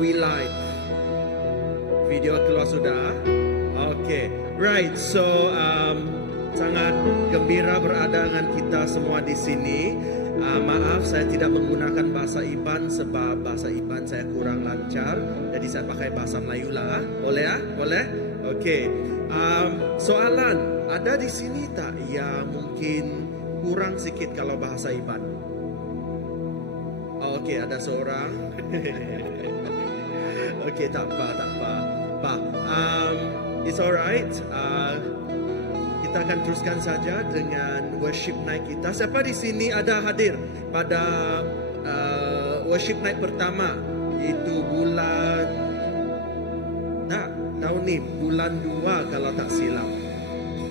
we live? Video keluar sudah? Okay, right. So sangat gembira berada dengan kita semua di sini. Maaf saya tidak menggunakan bahasa Iban sebab bahasa Iban saya kurang lancar. Jadi saya pakai bahasa Melayu lah. Boleh ya? Boleh? Okay. Soalan, ada di sini tak yang mungkin kurang sedikit kalau bahasa Iban? Okay, ada seorang. Okay, tak apa. It's alright. Kita akan teruskan saja dengan worship night kita. Siapa di sini ada hadir pada worship night pertama? Itu bulan tahun ni bulan 2 kalau tak silap.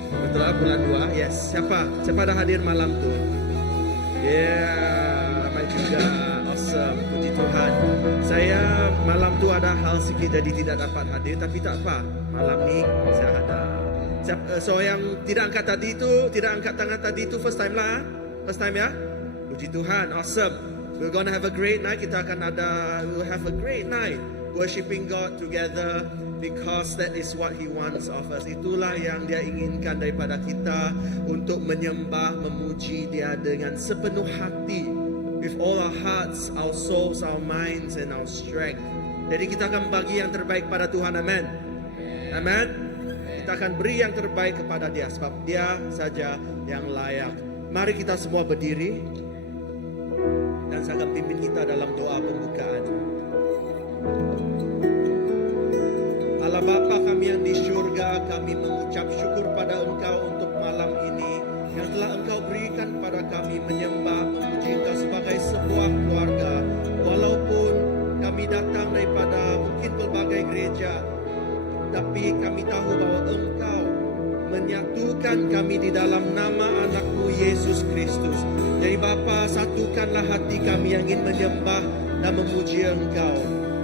Betul lah, bulan 2. Yes. Siapa ada hadir malam tu? Yeah, ramai juga. Awesome. Puji Tuhan. Saya malam tu ada hal sikit jadi tidak dapat hadir, tapi tak apa. Malam ni saya ada. So yang tidak angkat tangan tadi itu first time lah. First time ya. Puji Tuhan. Awesome. We're gonna have a great night. We'll have a great night worshiping God together because that is what He wants of us. Itulah yang Dia inginkan daripada kita, untuk menyembah, memuji Dia dengan sepenuh hati, with all our hearts, our souls, our minds and our strength. Jadi kita akan bagi yang terbaik pada Tuhan. Amen. Amen. Kita akan beri yang terbaik kepada Dia sebab Dia saja yang layak. Mari kita semua berdiri dan saya akan pimpin kita dalam doa pembukaan. Allah Bapa kami yang di syurga, kami mengucap syukur pada Engkau untuk malam ini yang telah Engkau berikan pada kami menyembah, memuji Engkau sebagai sebuah keluarga. Walaupun kami datang daripada mungkin pelbagai gereja, tapi kami tahu bahwa Engkau menyatukan kami di dalam nama anak-Mu Yesus Kristus. Jadi Bapa, satukanlah hati kami yang ingin menyembah dan memuji Engkau.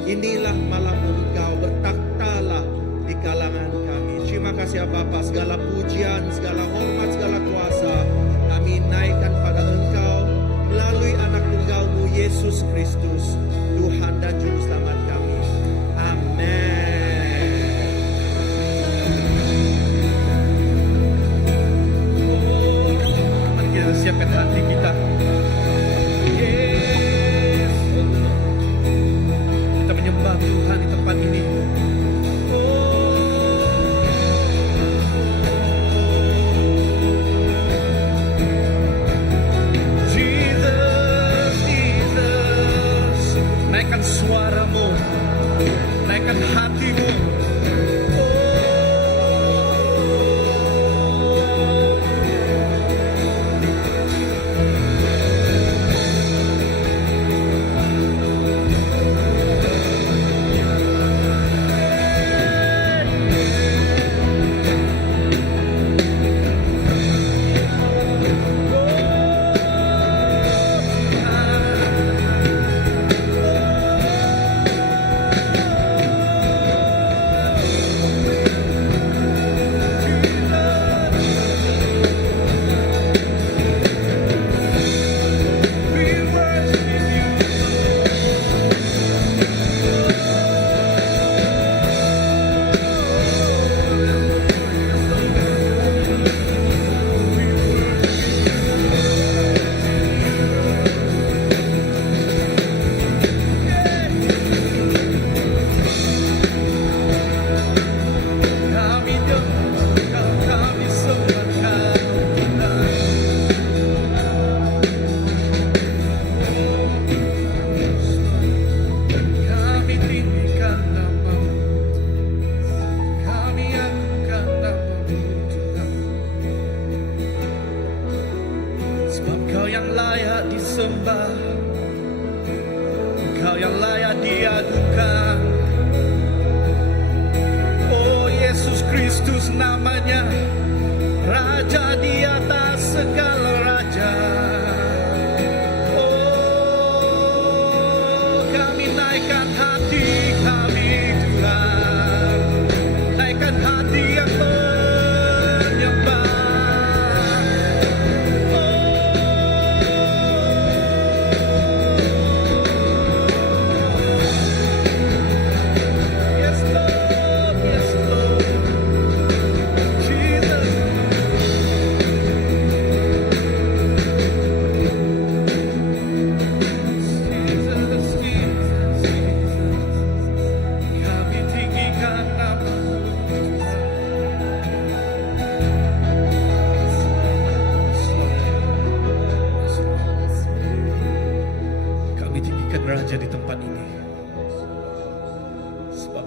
Inilah malam Engkau, bertakhtalah di kalangan kami. Terima kasih ya Bapa, segala pujian, segala hormat, segala kuasa kami naikkan pada Engkau melalui anak tunggal-Mu Yesus Kristus, Tuhan dan Juru Selamat kami. Amin. Mari kita siapkan hati kita. Kita menyembah Tuhan di tempat ini. Naikkan suaramu, naikkan hatimu.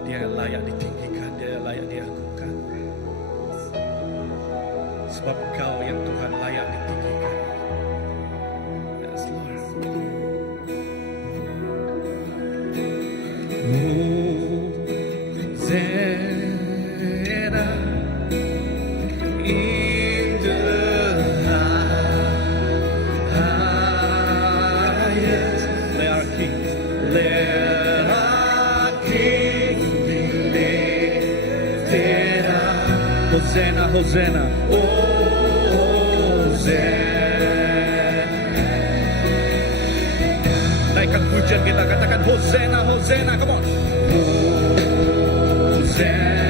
Dia layak ditinggikan, dia layak diagungkan. Sebab Engkau yang Tuhan layak ditinggikan. Yes, Lord. Hosanna in the highest. Let our King, let our King be lifted up. Hosanna, Hosanna, oh Hosanna. Naikkan pujian kita, katakan Hosanna, Hosanna, come on. Hosanna.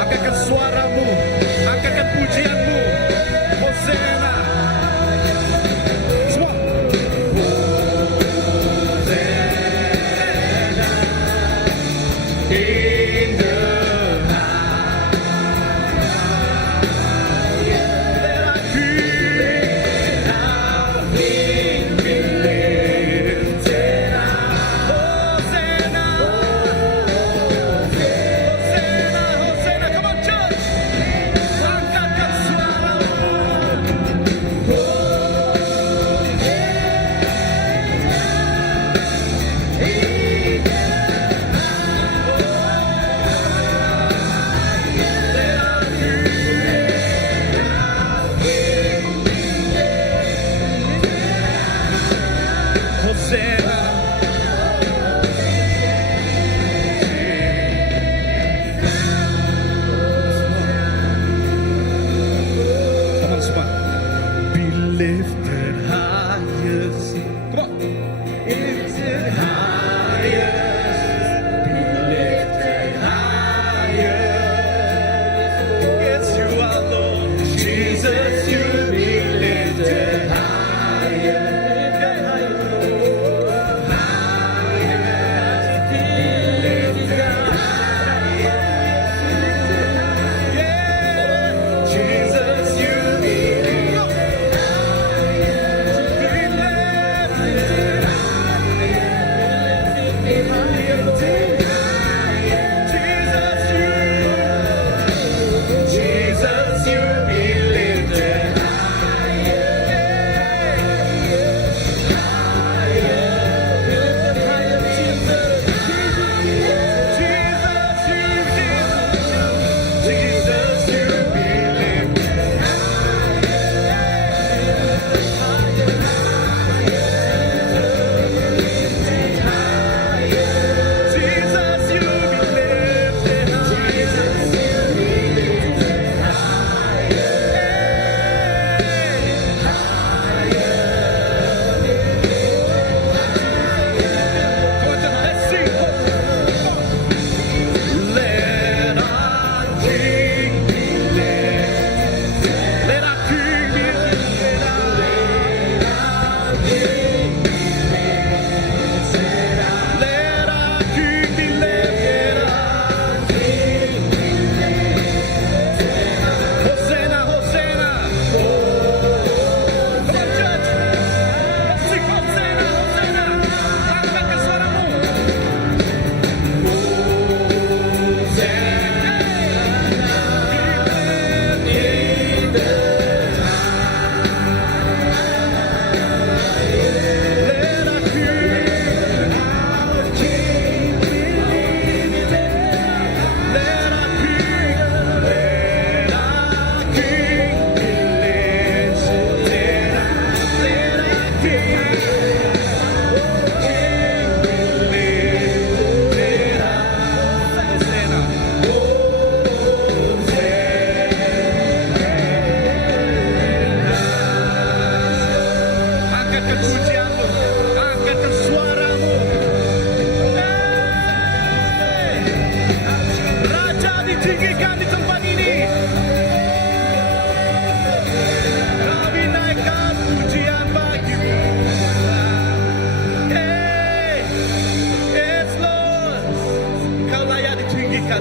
Angkatkan suaramu, angkatkan pujianmu. Hosanna. Semua. Hosanna in the lifted highest. Come on. Lifted highest. Be lifted highest. Yes, you are Lord. Jesus, you be lifted higher.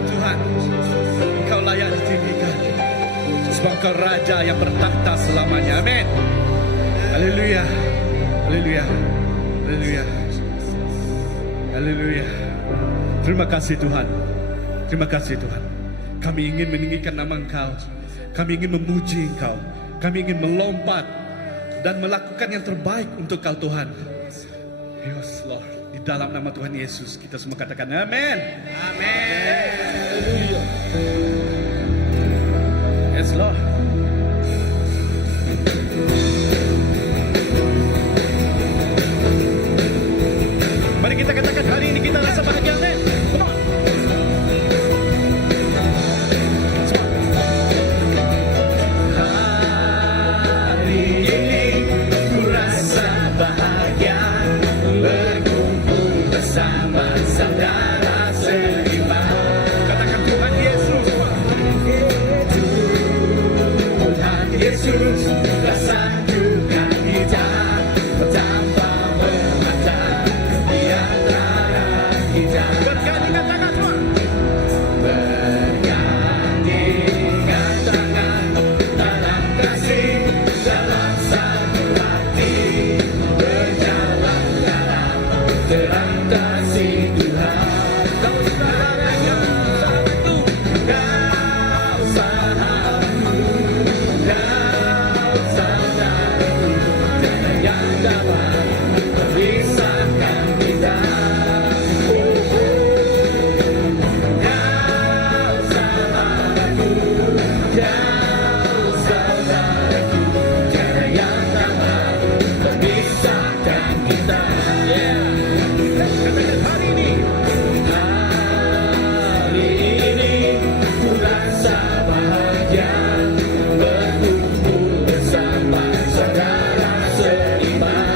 Tuhan, Tuhan. Engkau layak ditinggikan, sebab Engkau Raja yang bertahta selamanya. Amin. Haleluya. Haleluya. Haleluya. Haleluya. Terima kasih Tuhan. Terima kasih Tuhan. Kami ingin meninggikan nama Engkau. Kami ingin memuji Engkau. Kami ingin melompat dan melakukan yang terbaik untuk Kau Tuhan. Yes Lord. Di dalam nama Tuhan Yesus kita semua katakan amin. Amin. Haleluya. Yes Lord. Mari kita katakan hari ini kita rasa bahagia. Amin. Come on. Hari ini ku rasa bahagia berkumpul bersama saudara seiman. Katakan Tuhan Yesus. Tuhan Yesus rasa juga kita tanpa bermata di antara kita. Bergandingan tangan semua. Bergandingan tangan dalam kasih, dalam satu hati, berjalan dalam terang kasih Tuhan. Kau saudaraku, sahabatku, kau sahabatku, kau saudaraku, tiada yang dapat memisahkan kita. Kau sahabatku, kau saudaraku, tiada yang dapat memisahkan kita. Yeah. Katakan hari ini ku rasa bahagia berkumpul bersama saudara seiman.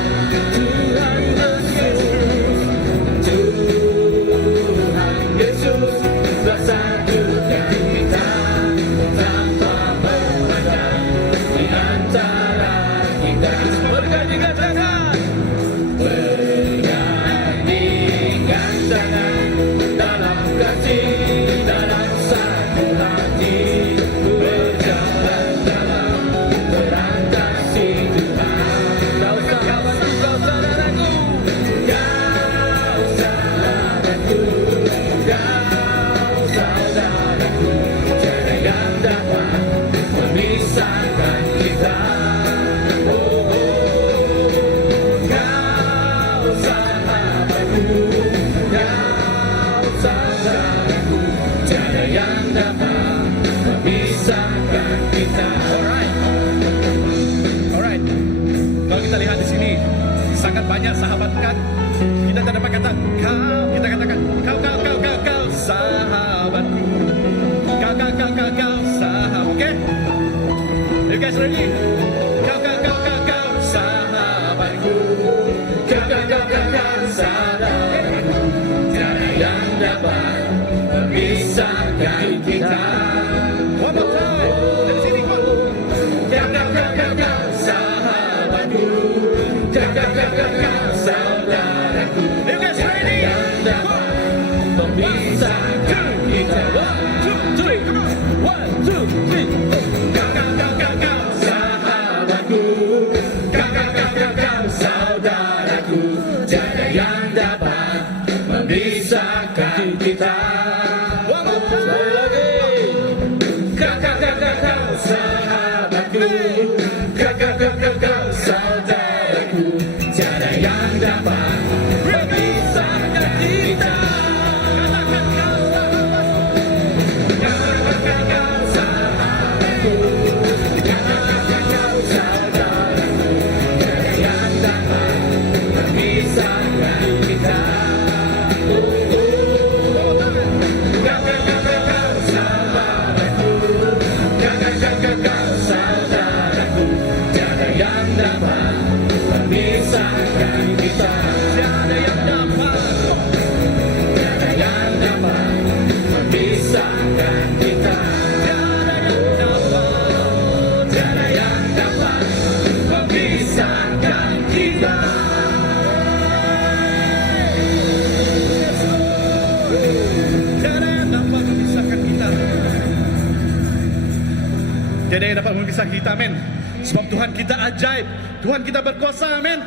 Tuhan Yesus bersatukan kita tanpa memandang di antara kita. Bergandingan tangan, bergandingan tangan dalam kasih, dalam satu hati, berjalan dalam terang kasih Tuhan. Kau sahabatku, kau saudaraku, kau sahabatku, kau saudaraku, tiada yang dapat memisahkan kita. Oh, kau sahabatku, kau saudaraku, tiada yang dapat memisahkan kita. Alright. Kalau kita lihat di sini sangat banyak sahabat kan. Kita tak dapat kata kau, kita katakan kau sahabatku. Kau sahabat. Okay? You guys ready? Kau sahabatku. Kau sahabatku. Tiada yang dapat memisahkan kita. One more time. Dari sini kau sahabatku. Kau saudaraku. You guys ready? Yang dapat memisahkan kita. One, two, three. Come on. One, two, three. Kau sahabatku. Kau saudaraku. Tiada yang dapat memisahkan kita. One more time. Sekali lagi. Kau sahabatku. Kau saudaraku. Tiada yang dapat memisahkan kita. Kau sahabatku. Kau saudaraku. Tiada yang dapat memisahkan kita. Kau sahabatku. Kau saudaraku. Tiada yang dapat Tiada yang dapat memisah kita, amin. Sebab Tuhan kita ajaib, Tuhan kita berkuasa, amin.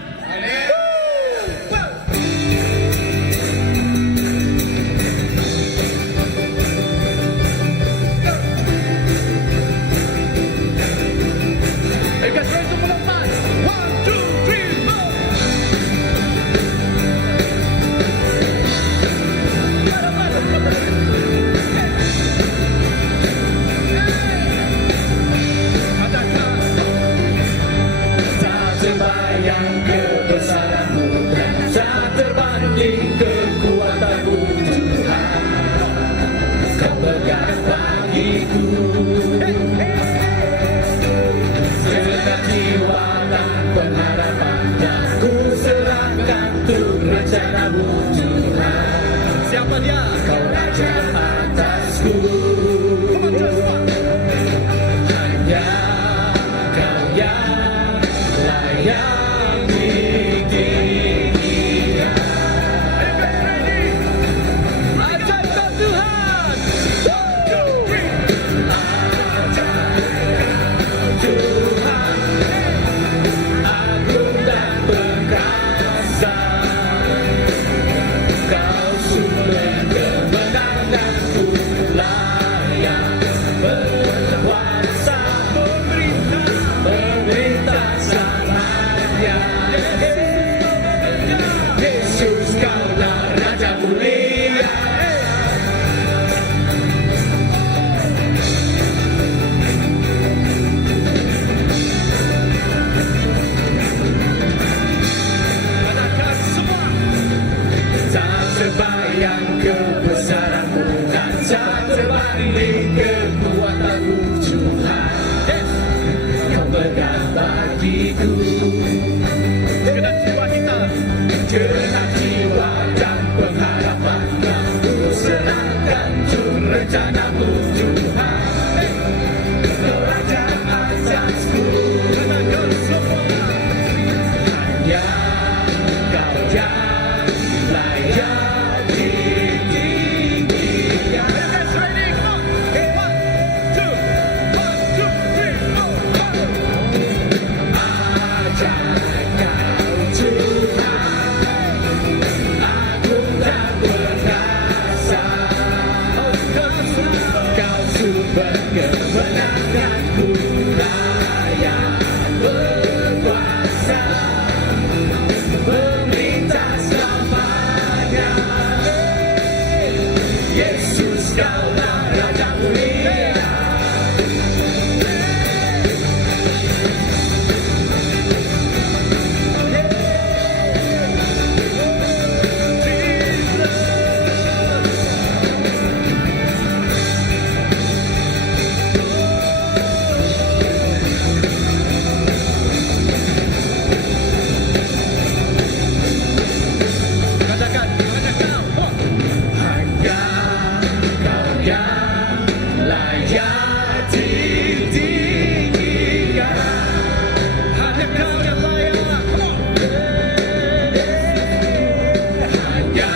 Hey guys, ready to melompat? 1, 2, 3, go! Tak terbayang kebesaran-Mu dan tak terbanding kekuatan-Mu Tuhan. Kau pegang bagiku segenap jiwa dan pengharapan yang ku serahkan untuk rencana-Mu Tuhan. Siapa dia? Kau raja atasku, hanya Kau yang layak ditinggikan. Ajaib kau Tuhan, Tuhan, agung dan perkasa. Kau sumber kemenanganku, layak berkuasa, memerintah selamanya. Yesus, Kaulah Raja mulia. Katakan semua. Tak terbayang kebesaran-Mu dan tak terbanding kekuatan-Mu Tuhan. Kau pegang bagiku Segenap jiwa kita. genap jiwa dan pengharapan yang ku serahkan untuk rencana-Mu Tuhan. Kau raja atasku, Katakan semua. hanya Kau yang layak ditinggikan. Guys, ready? Go. 1, 2, 3, go. Ajaib Kau Tuhan, agung dan perkasa. Kau sumber kemenanganku, layak berkuasa, memerintah selamanya. Yesus, Kaulah Raja mulia. Katakan, hanya Kau. Hanya Kau yang layak ditinggikan. Hanya Kau yang layak. Hanya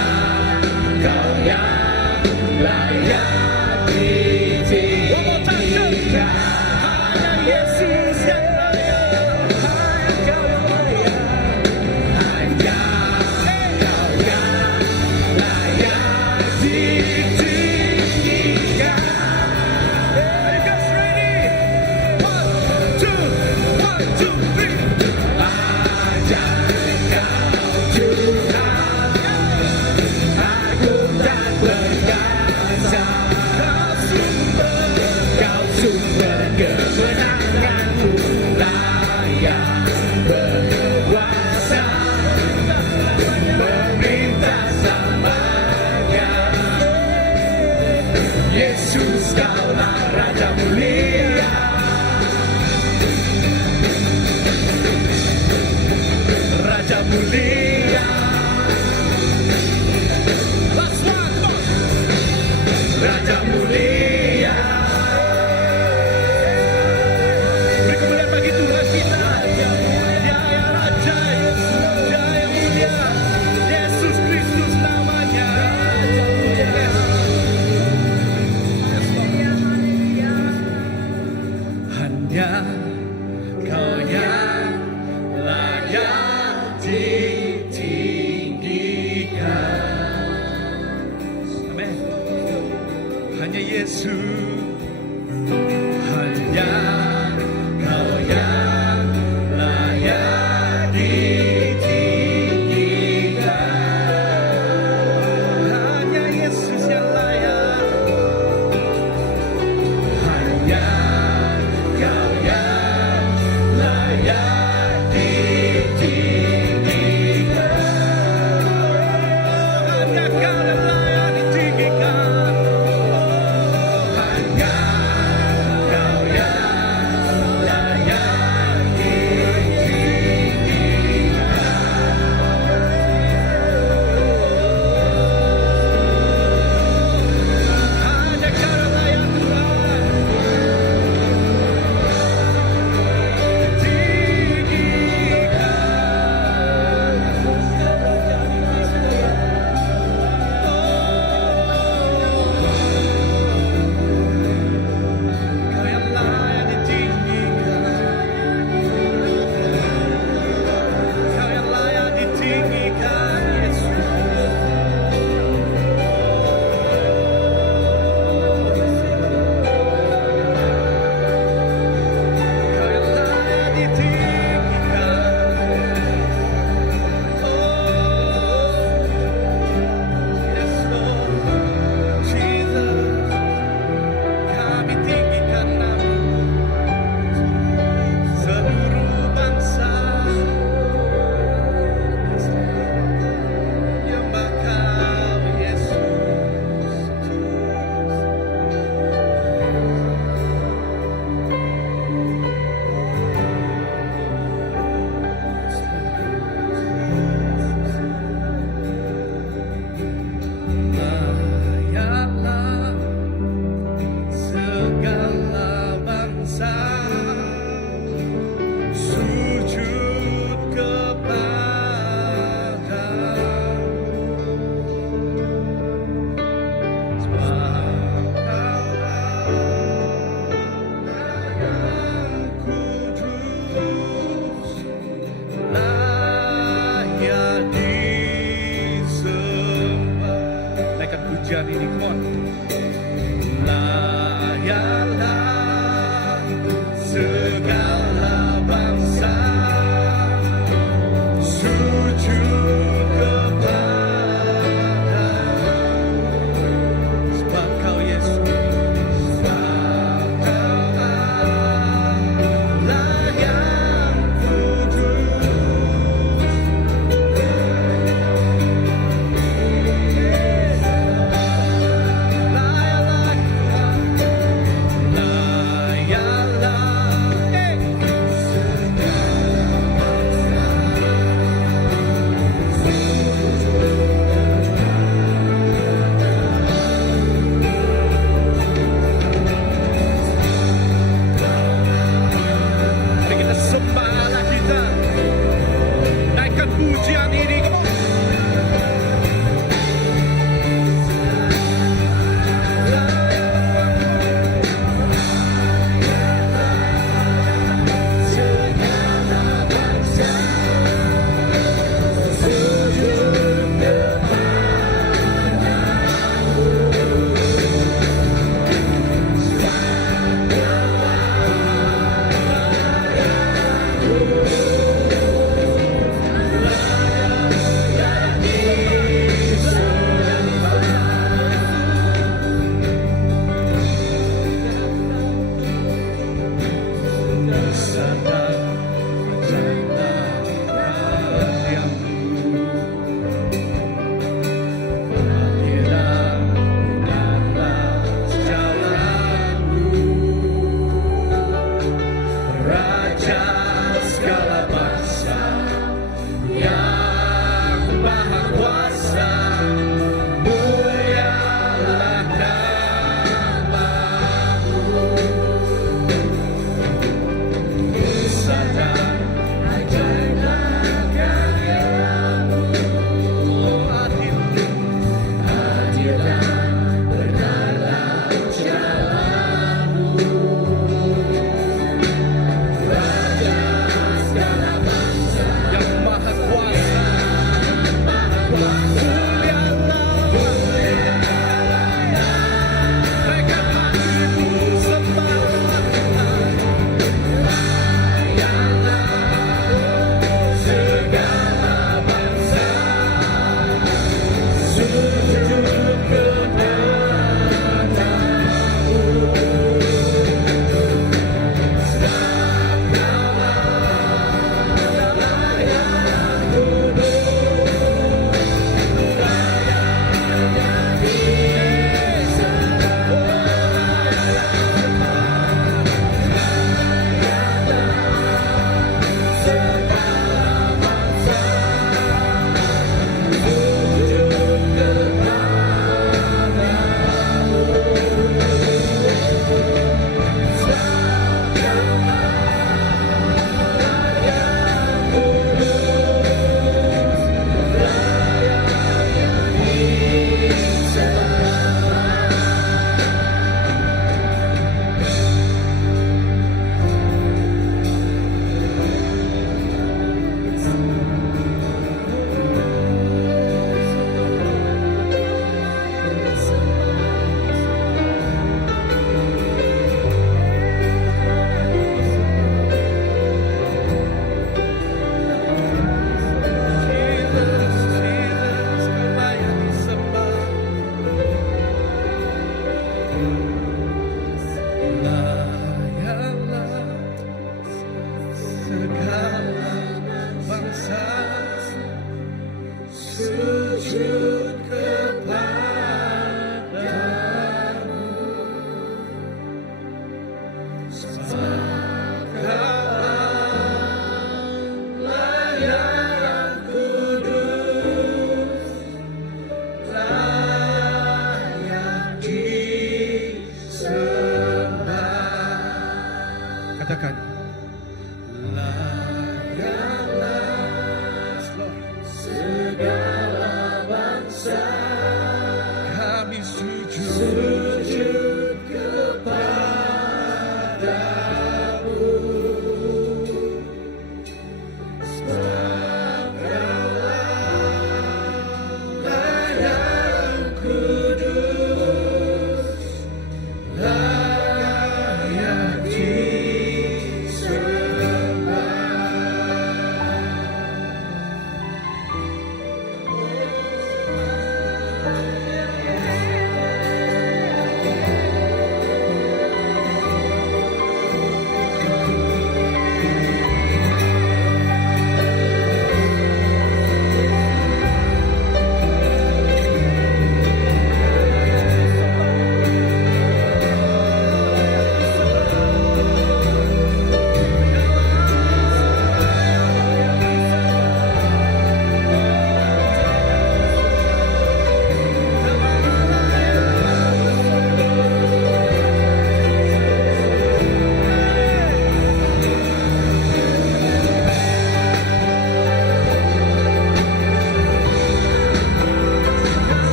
Kau yang layak ditinggikan. Hanya Yesus yang layak. Hanya Kau yang layak. Hanya Kau yang layak ditinggikan. Are you guys ready? 1, 2, 1, 2, 3. Ajaib Kau Tuhan, agung dan perkasa. Kau sumber kemenanganku, layak berkuasa, memerintah selamanya. Yesus, Kaulah Raja mulia. Raja mulia. Last one, come on. Raja mulia. Beri kemuliaan bagi Tuhan kita. Dia yang Raja, Dia yang mulia. Yesus Kristus namanya. Yes, Lord. Amin. Hanya Yesus, hanya Kau yang layak ditinggikan. Hanya Yesus yang layak. Hanya Kau yang layak ditinggikan. Hanya Kau yang layak ditinggikan. Hanya Kau yang layak Hanya Kau yang layak Tuhan. Kau yang layak ditinggikan. Kau yang layak ditinggikan, Yesus. Kau yang layak ditinggikan. Yes, Lord Jesus. Kami tinggikan nama-Mu. Seluruh bangsa menyembah Kau, Yesus. Layaklah segala bangsa sujud kepadamu. Sebab Kaulah yang kudus, layak disembah. Naikkan pujian ini, come on. Layaklah segala bangsa sujud kepadamu. Sebab Kau, Yesus, sebab Kaulah yang kudus. Layaklah Tuhan. Layanlah segala bangsa sujud kepadamu. Sebab Kaulah yang kudus, layak disembah. Katakan, layaklah segala bangsa kami sujud kepadamu. Sebab Kaulah yang kudus, layak disembah.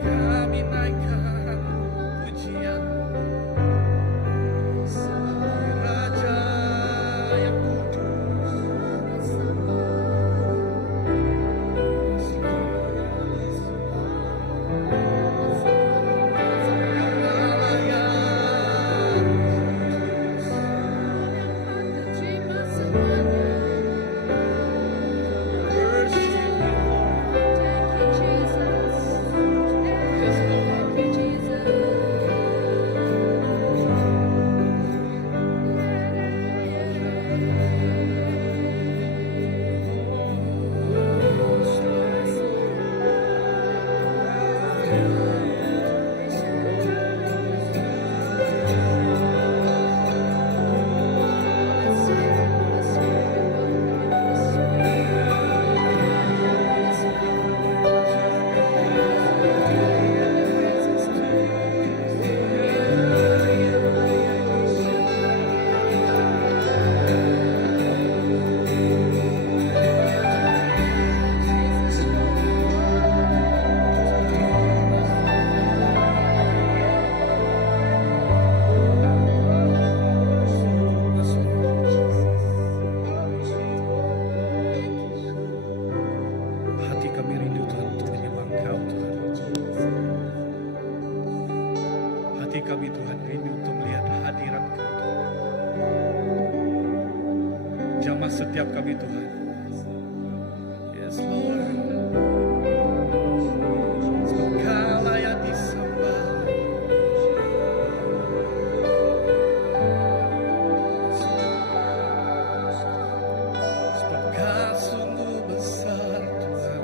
Kami naikkan pujian Raja yang kudus. Kaulah yang Terima semuanya. worship you, Thank you, Jesus. yes, Lord. Thank you, Jesus. Hati kami rindu Tuhan untuk menyembah Engkau Tuhan. Hati kami Tuhan rindu untuk melihat hadirat Engkau Tuhan. Jamah setiap kami Tuhan. Yes Lord. Sebab Kau layak disembah. Sebab Kau sungguh besar Tuhan.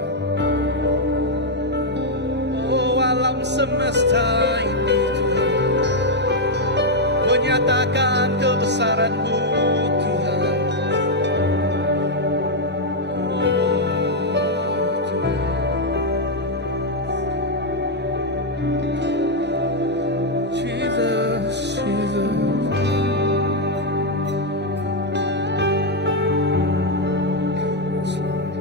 Oh alam semesta ini Tuhan menyatakan kebesaran-Mu, Tuhan. Jesus, Jesus. Yes, Lord.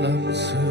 Alam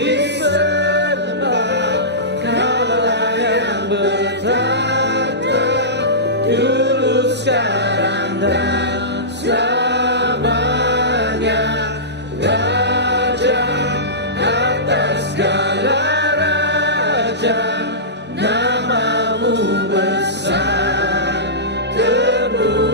disembah, Kaulah yang bertata dulu, sekarang dan selamanya. Raja atas segala raja, namamu besar termulia.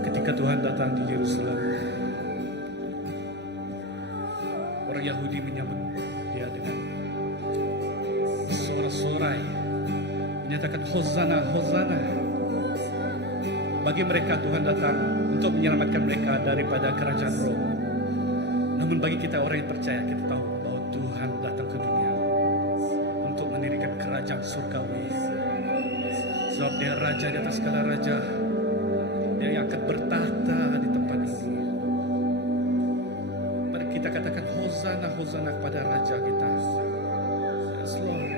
Ketika Tuhan datang di Yerusalem, orang Yahudi menyambut dia dengan sorak-sorai, menyatakan Hosana, Hosana. Bagi mereka Tuhan datang untuk menyelamatkan mereka daripada kerajaan Rom. Namun bagi kita orang yang percaya, kita tahu bahwa Tuhan datang ke dunia untuk mendirikan kerajaan surgawi. Sebab dia raja di atas segala raja, dia yang akan bertahta di tempat ini. Mari kita katakan Hosana, Hosana kepada raja kita. Yes, Lord.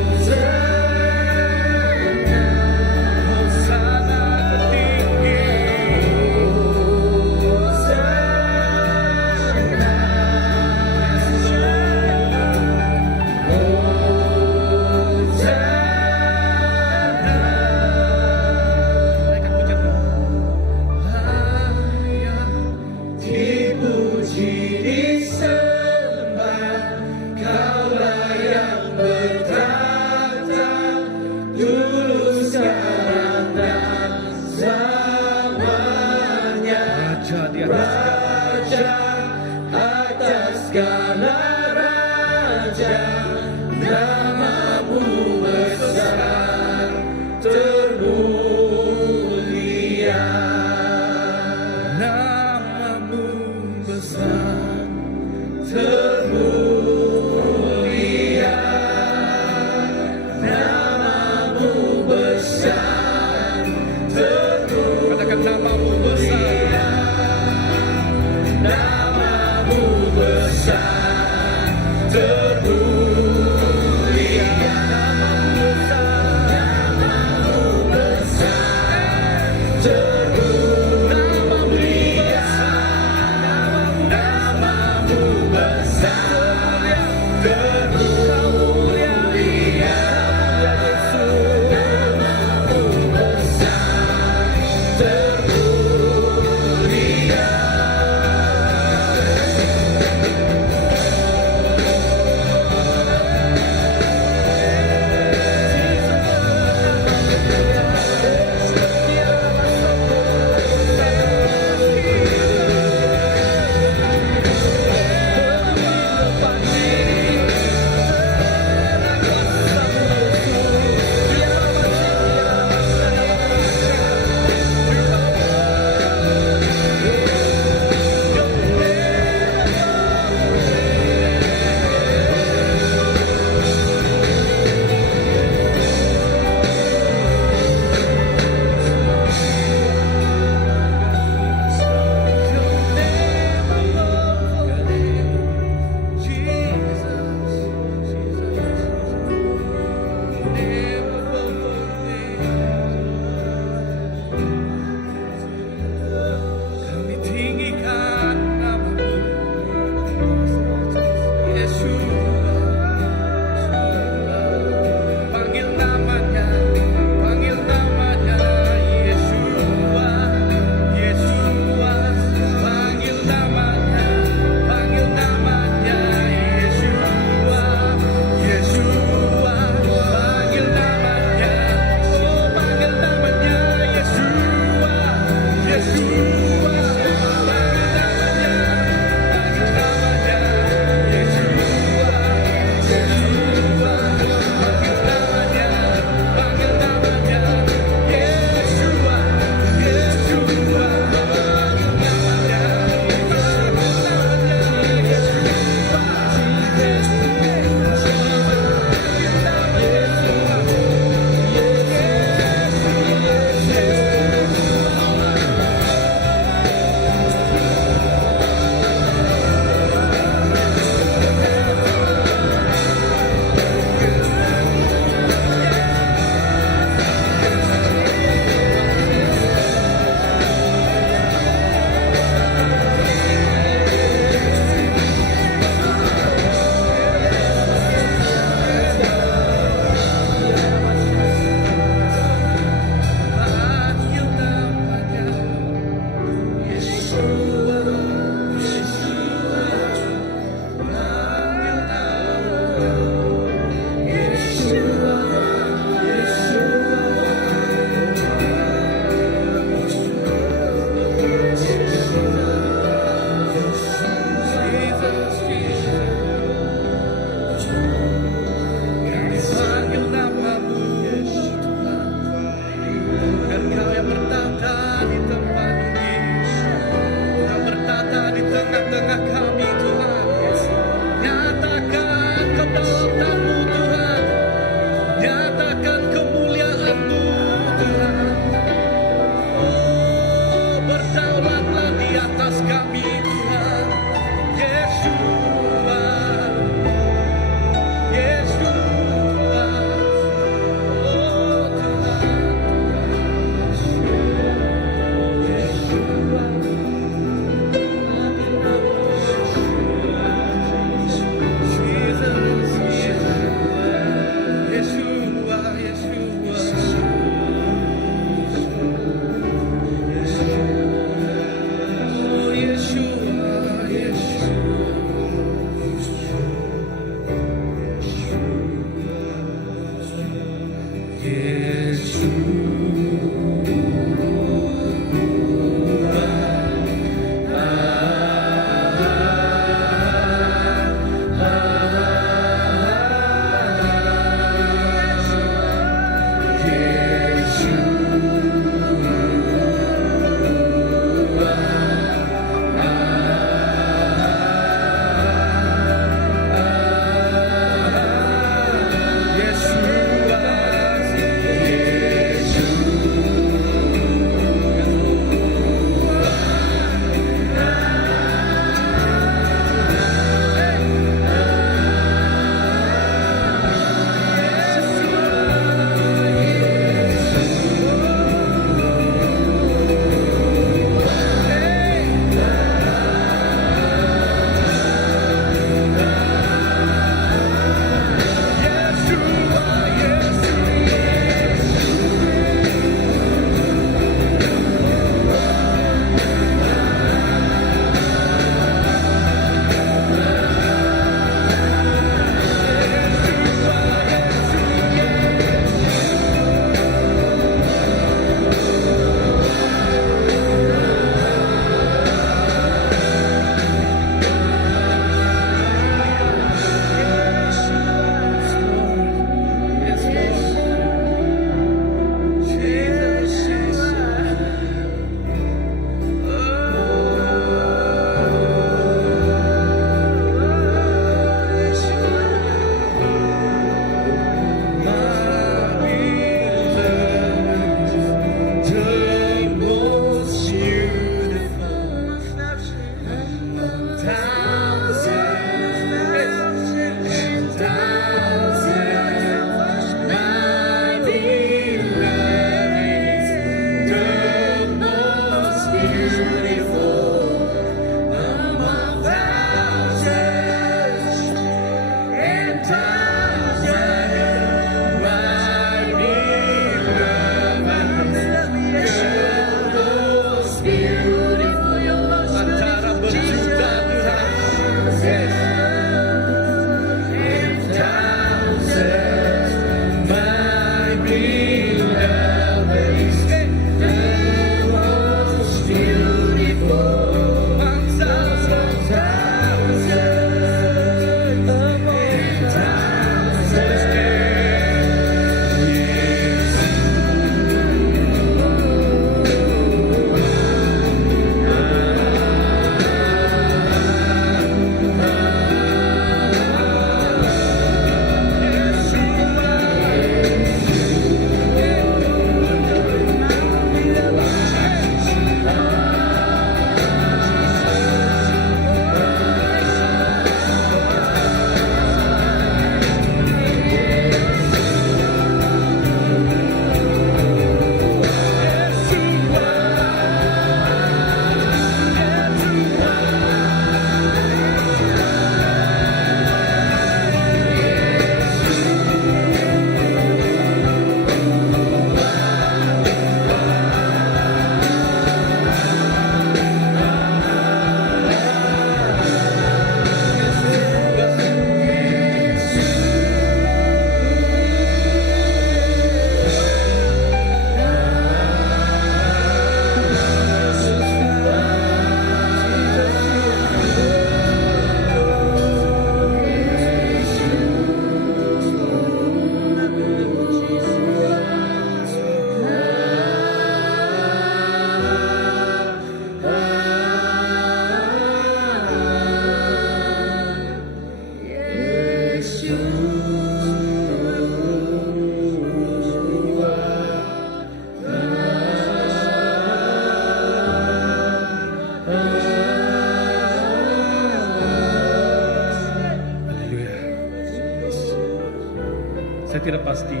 tidak pasti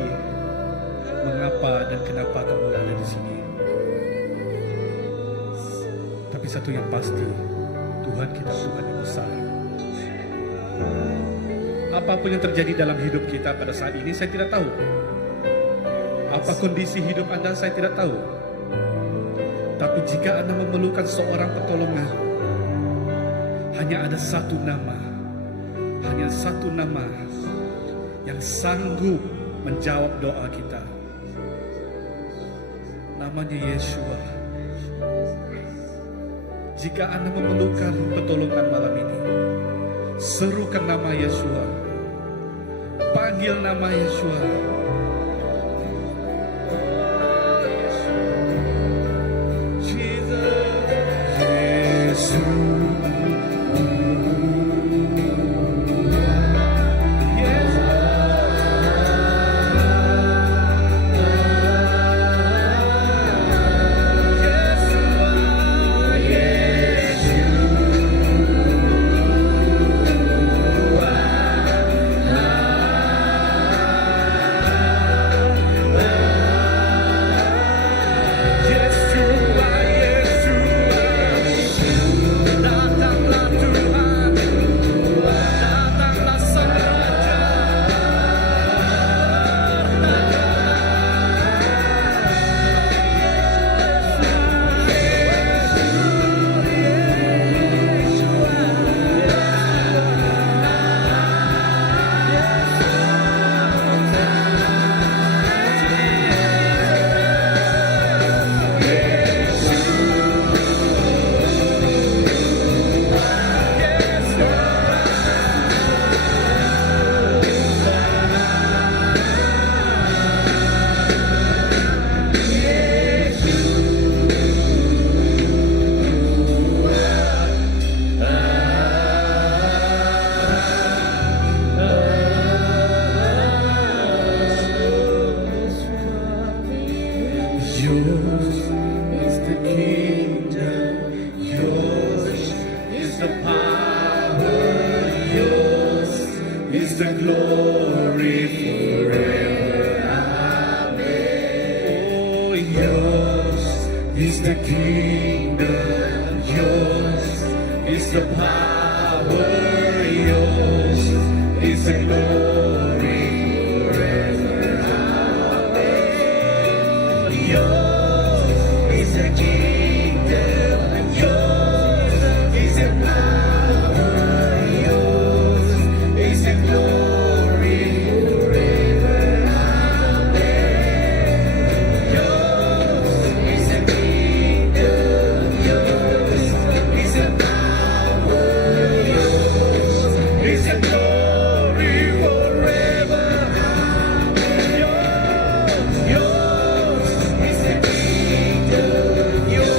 mengapa dan kenapa kamu ada di sini. Tapi satu yang pasti, Tuhan kita Tuhan yang besar. Apapun yang terjadi dalam hidup kita pada saat ini, saya tidak tahu. Apa kondisi hidup Anda, saya tidak tahu. Tapi jika Anda memerlukan seorang pertolongan, hanya ada satu nama. Hanya satu nama yang sanggup menjawab doa kita. Namanya Yeshua. Jika Anda memerlukan pertolongan malam ini, serukan nama Yeshua. Panggil nama Yeshua. Yours is the kingdom, yours is the power, yours is the glory forever. Amen. Oh, yours is the kingdom, yours is the power, yours is the glory. Yours is the kingdom, yours is the power, yours is the glory forever. Amen. Yours is the kingdom, yours is the power, yours is the glory forever. Yours is the kingdom, yours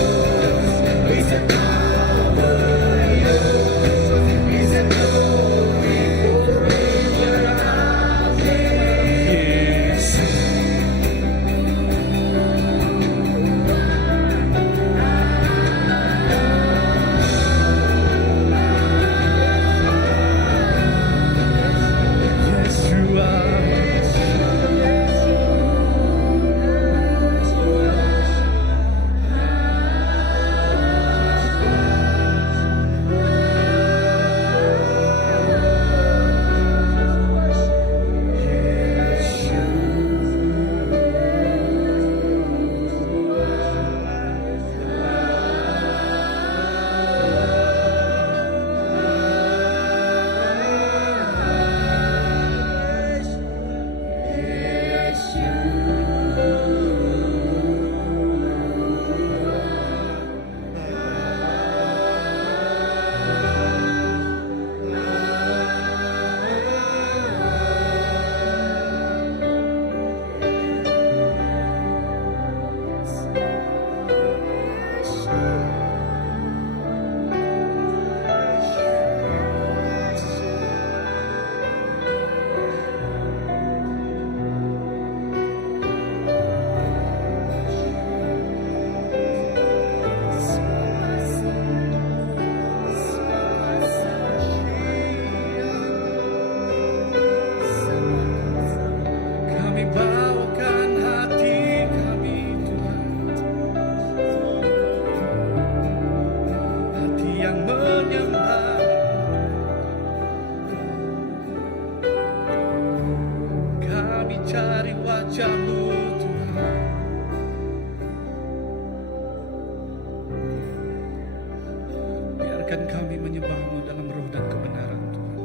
Biarkan kami menyembah-Mu dalam roh dan kebenaran, Tuhan.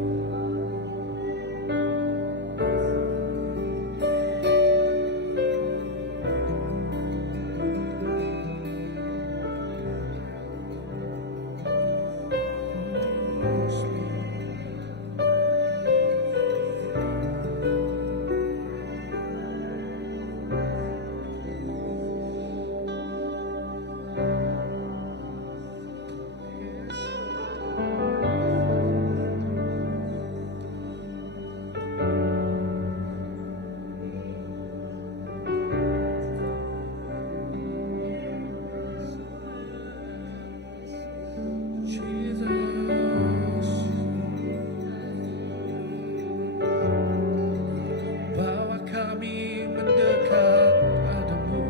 Bawa kami mendekat padamu.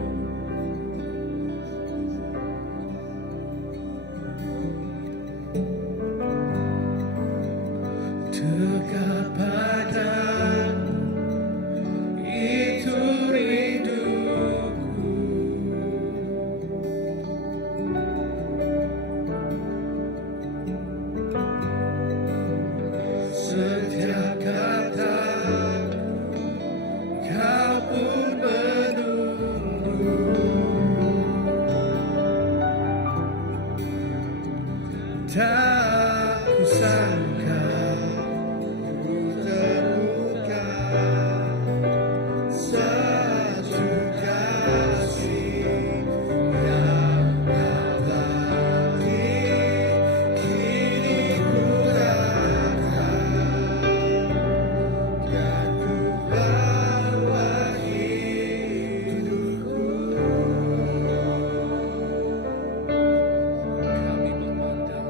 Dekat padamu, itu rinduku. Setiap kata Kau pun menunggu. Tak kusangka ku terluka. Satu kasih yang abadi kini ku rasakan. Dan ku bawa hidupku. Kami memandang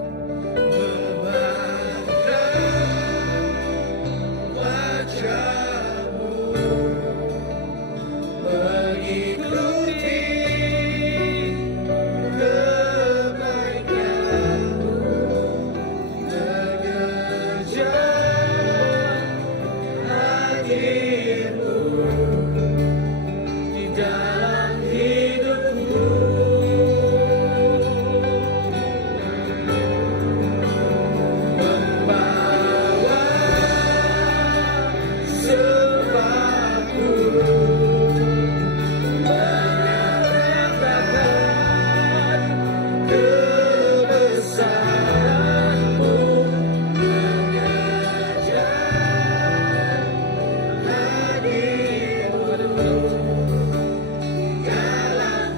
wajah-Mu, mengikuti kebaikan-Mu, mengejar hadir-Mu di dalam hidupku. Membawa sebabku, menyatakan kebesaran-Mu, mengejar hadir-Mu dalam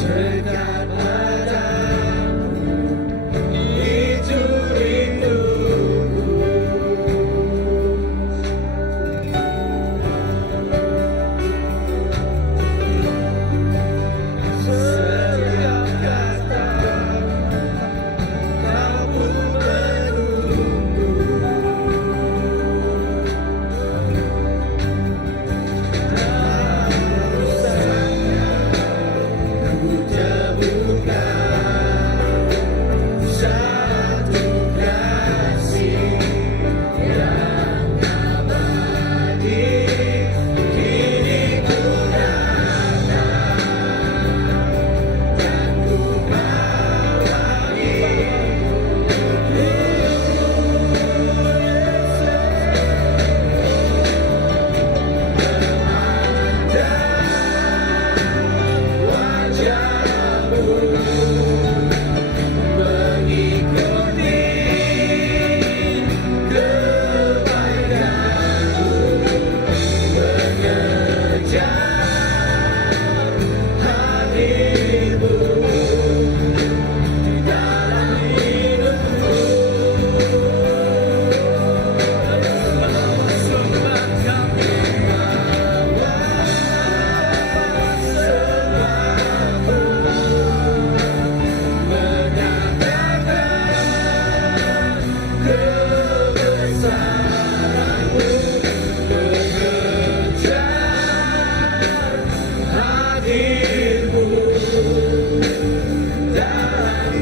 dekat padamu, itu rinduku. Setiap kata Kau pun menunggu. Tak usahnya ku temukan satu kasih yang abadi kini ku datang. Dan ku bawa hidupku. Memandang wajah-Mu, mengikuti kebaikan-Mu, mengejar hadir-Mu di dalam hidupku. Sembah kami, bawa sebab-Mu, menyatakan kebesaran-Mu, mengejar hadir-Mu dalam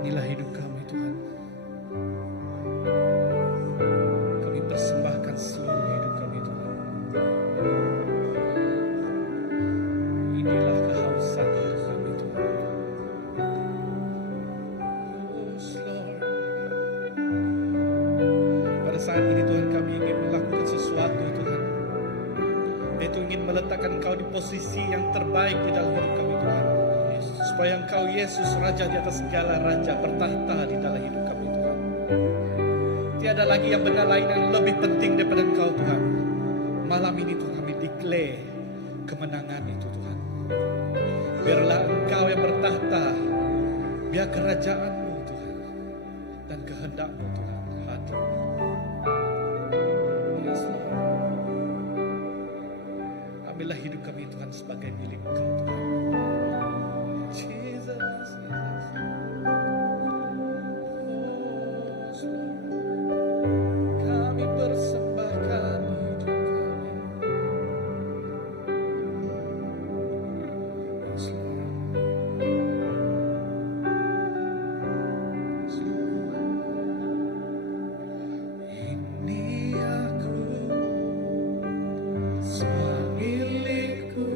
Inilah hidup kami Tuhan. Kami persembahkan seluruh hidup kami Tuhan. Inilah kehausan hidup kami Tuhan. Yes, Lord. Pada saat ini Tuhan kami ingin melakukan sesuatu Tuhan. Yaitu ingin meletakkan Engkau di posisi yang terbaik di dalam hidup kami Tuhan. Supaya Engkau Yesus Raja di atas segala raja bertahta di dalam hidup kami Tuhan. Tiada lagi yang benar lain yang lebih penting daripada Engkau Tuhan. Malam ini Tuhan kami declare kemenangan itu Tuhan. Biarlah Engkau yang bertahta. Biar kerajaan-Mu Tuhan dan kehendak-Mu Tuhan hadir. Yes, Lord. Ambillah hidup kami Tuhan sebagai milik Engkau Tuhan. Jesus, Jesus. Oh, kami persembahkan hidup kami. Yes, Lord. Yes, Lord. Ini aku, semua milikku.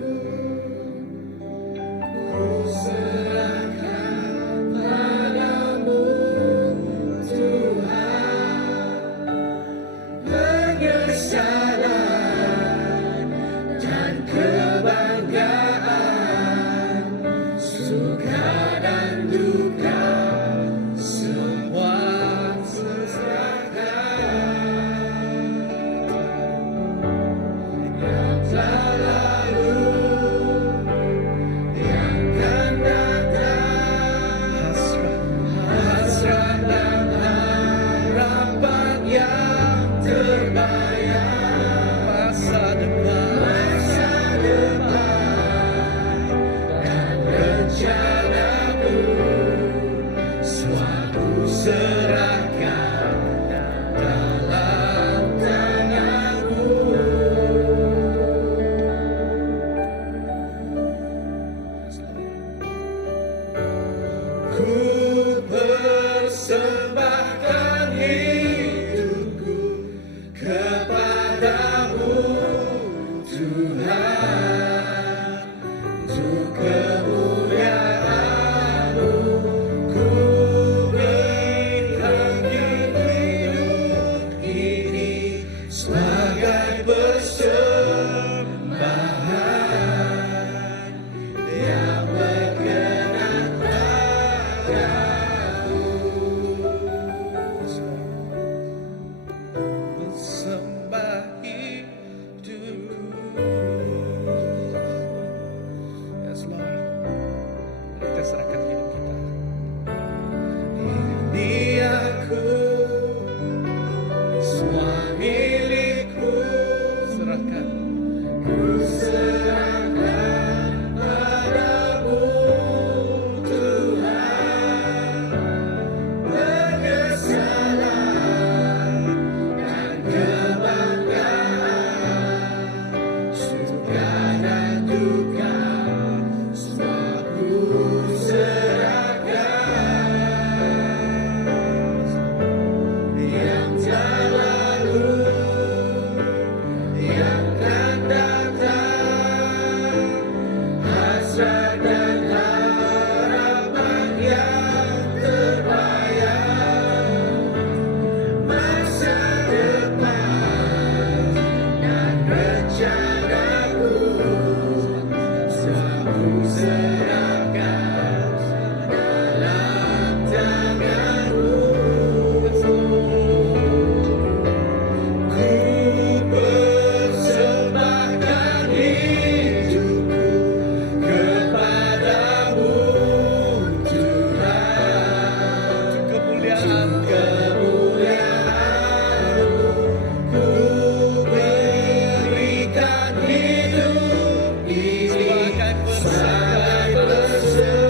sebagai persembahan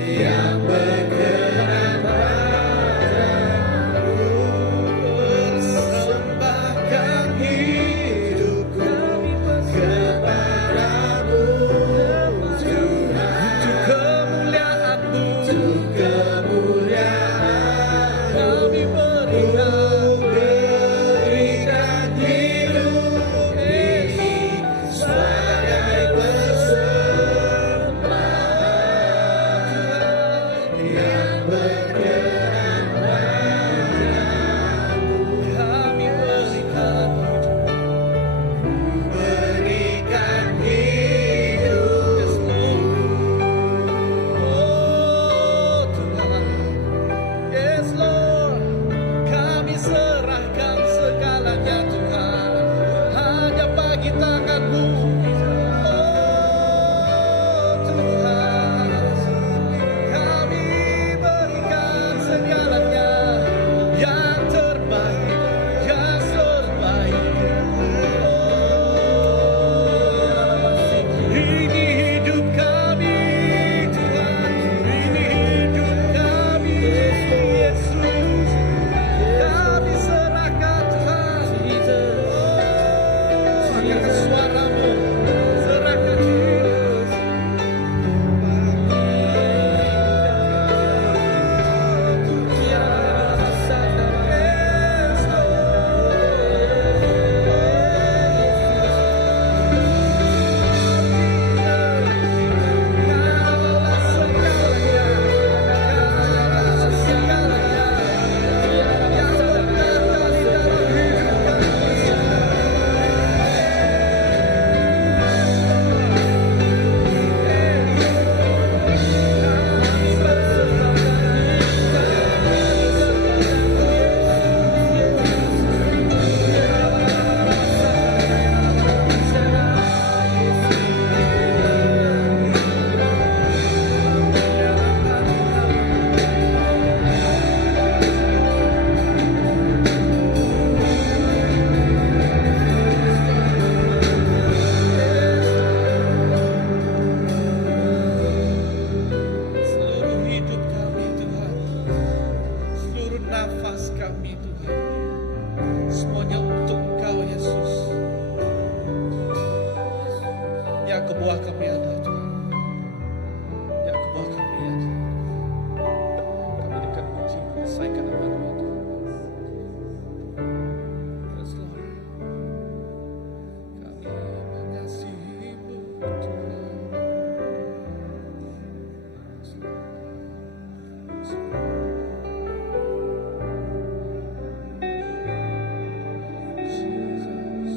yang berkenan padamu. Persembahkan hidupku kepadamu, Tuhan. Untuk kemuliaan kami berikan hidup ini sebagai persembahan yang berkenan padamu. Kami berikan hidup. Oh Tuhan, yes Lord, kami serahkan segalanya Tuhan, hanya bagi tangan-Mu. Oh Tuhan, kami berikan segalanya yang terbaik, yang terbaik. Ini hidup kami Tuhan, ini hidup kami Yesus, kami serahkan Tuhan. Angkat suara-Mu, serahkan hidup. Seluruh hidup kami Tuhan, seluruh nafas kami Tuhan, semuanya untuk Engkau Yesus. Yang kebuah kami ada Tuhan, yang kebuah kami ada. Kami dekat puji menyelesaikan nama-Mu Tuhan. Yes Lord, kami mengasihi-Mu Tuhan. Jesus.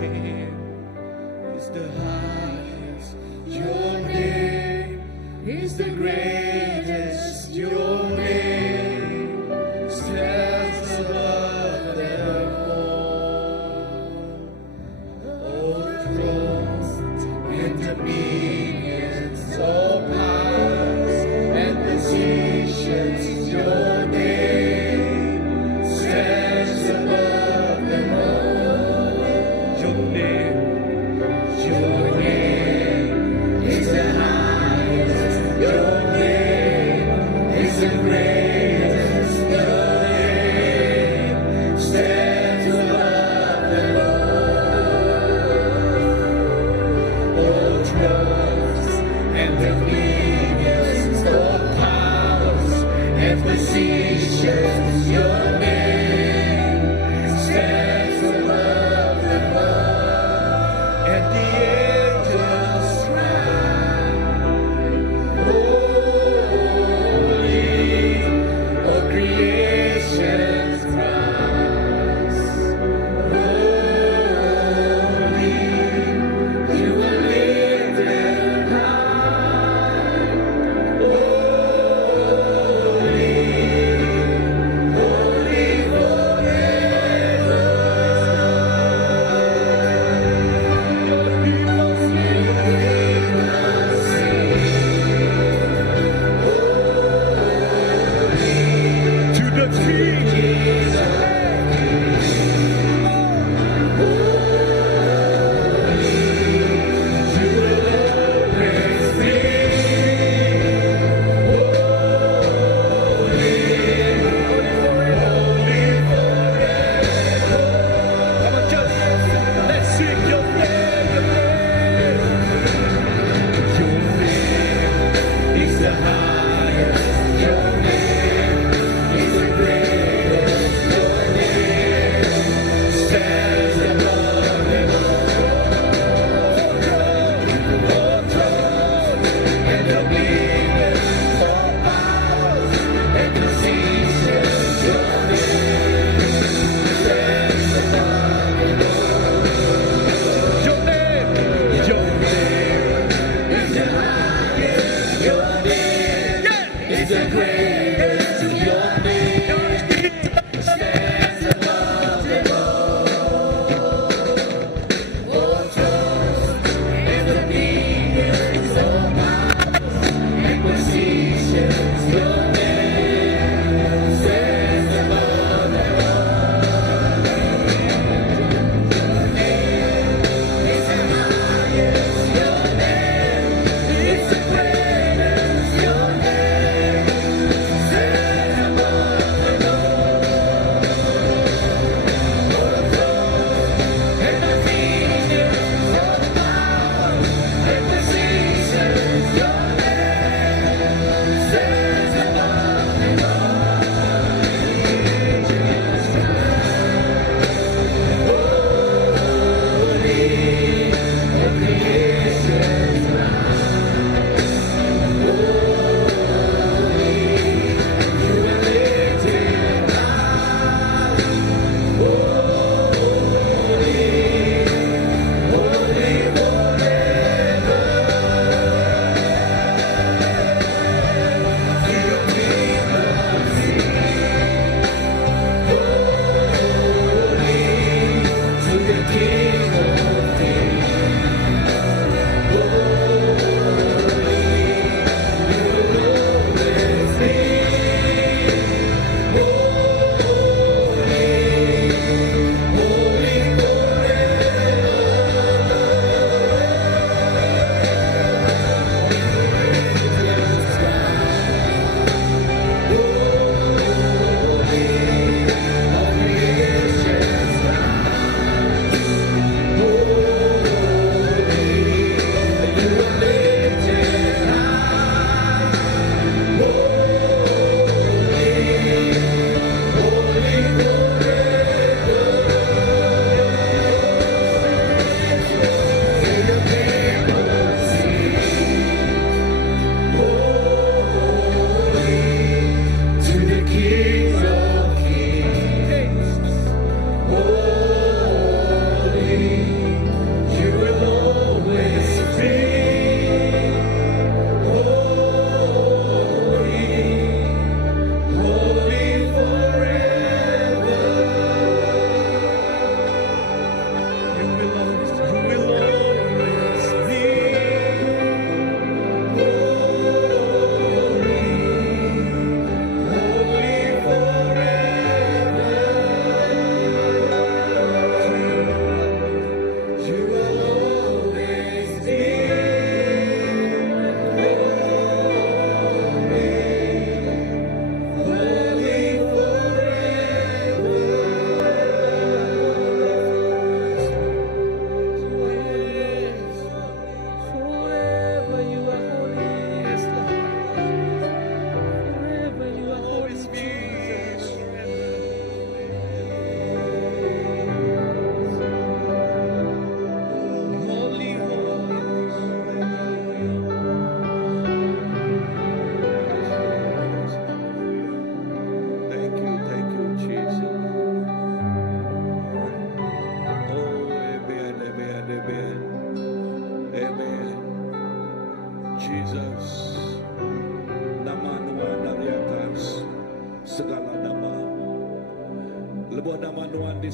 name is the highest. Your name is the greatest. Your name stands above them all. All thrones and dominions, all powers and positions. Your name stands above them all. Your name is the highest. Your name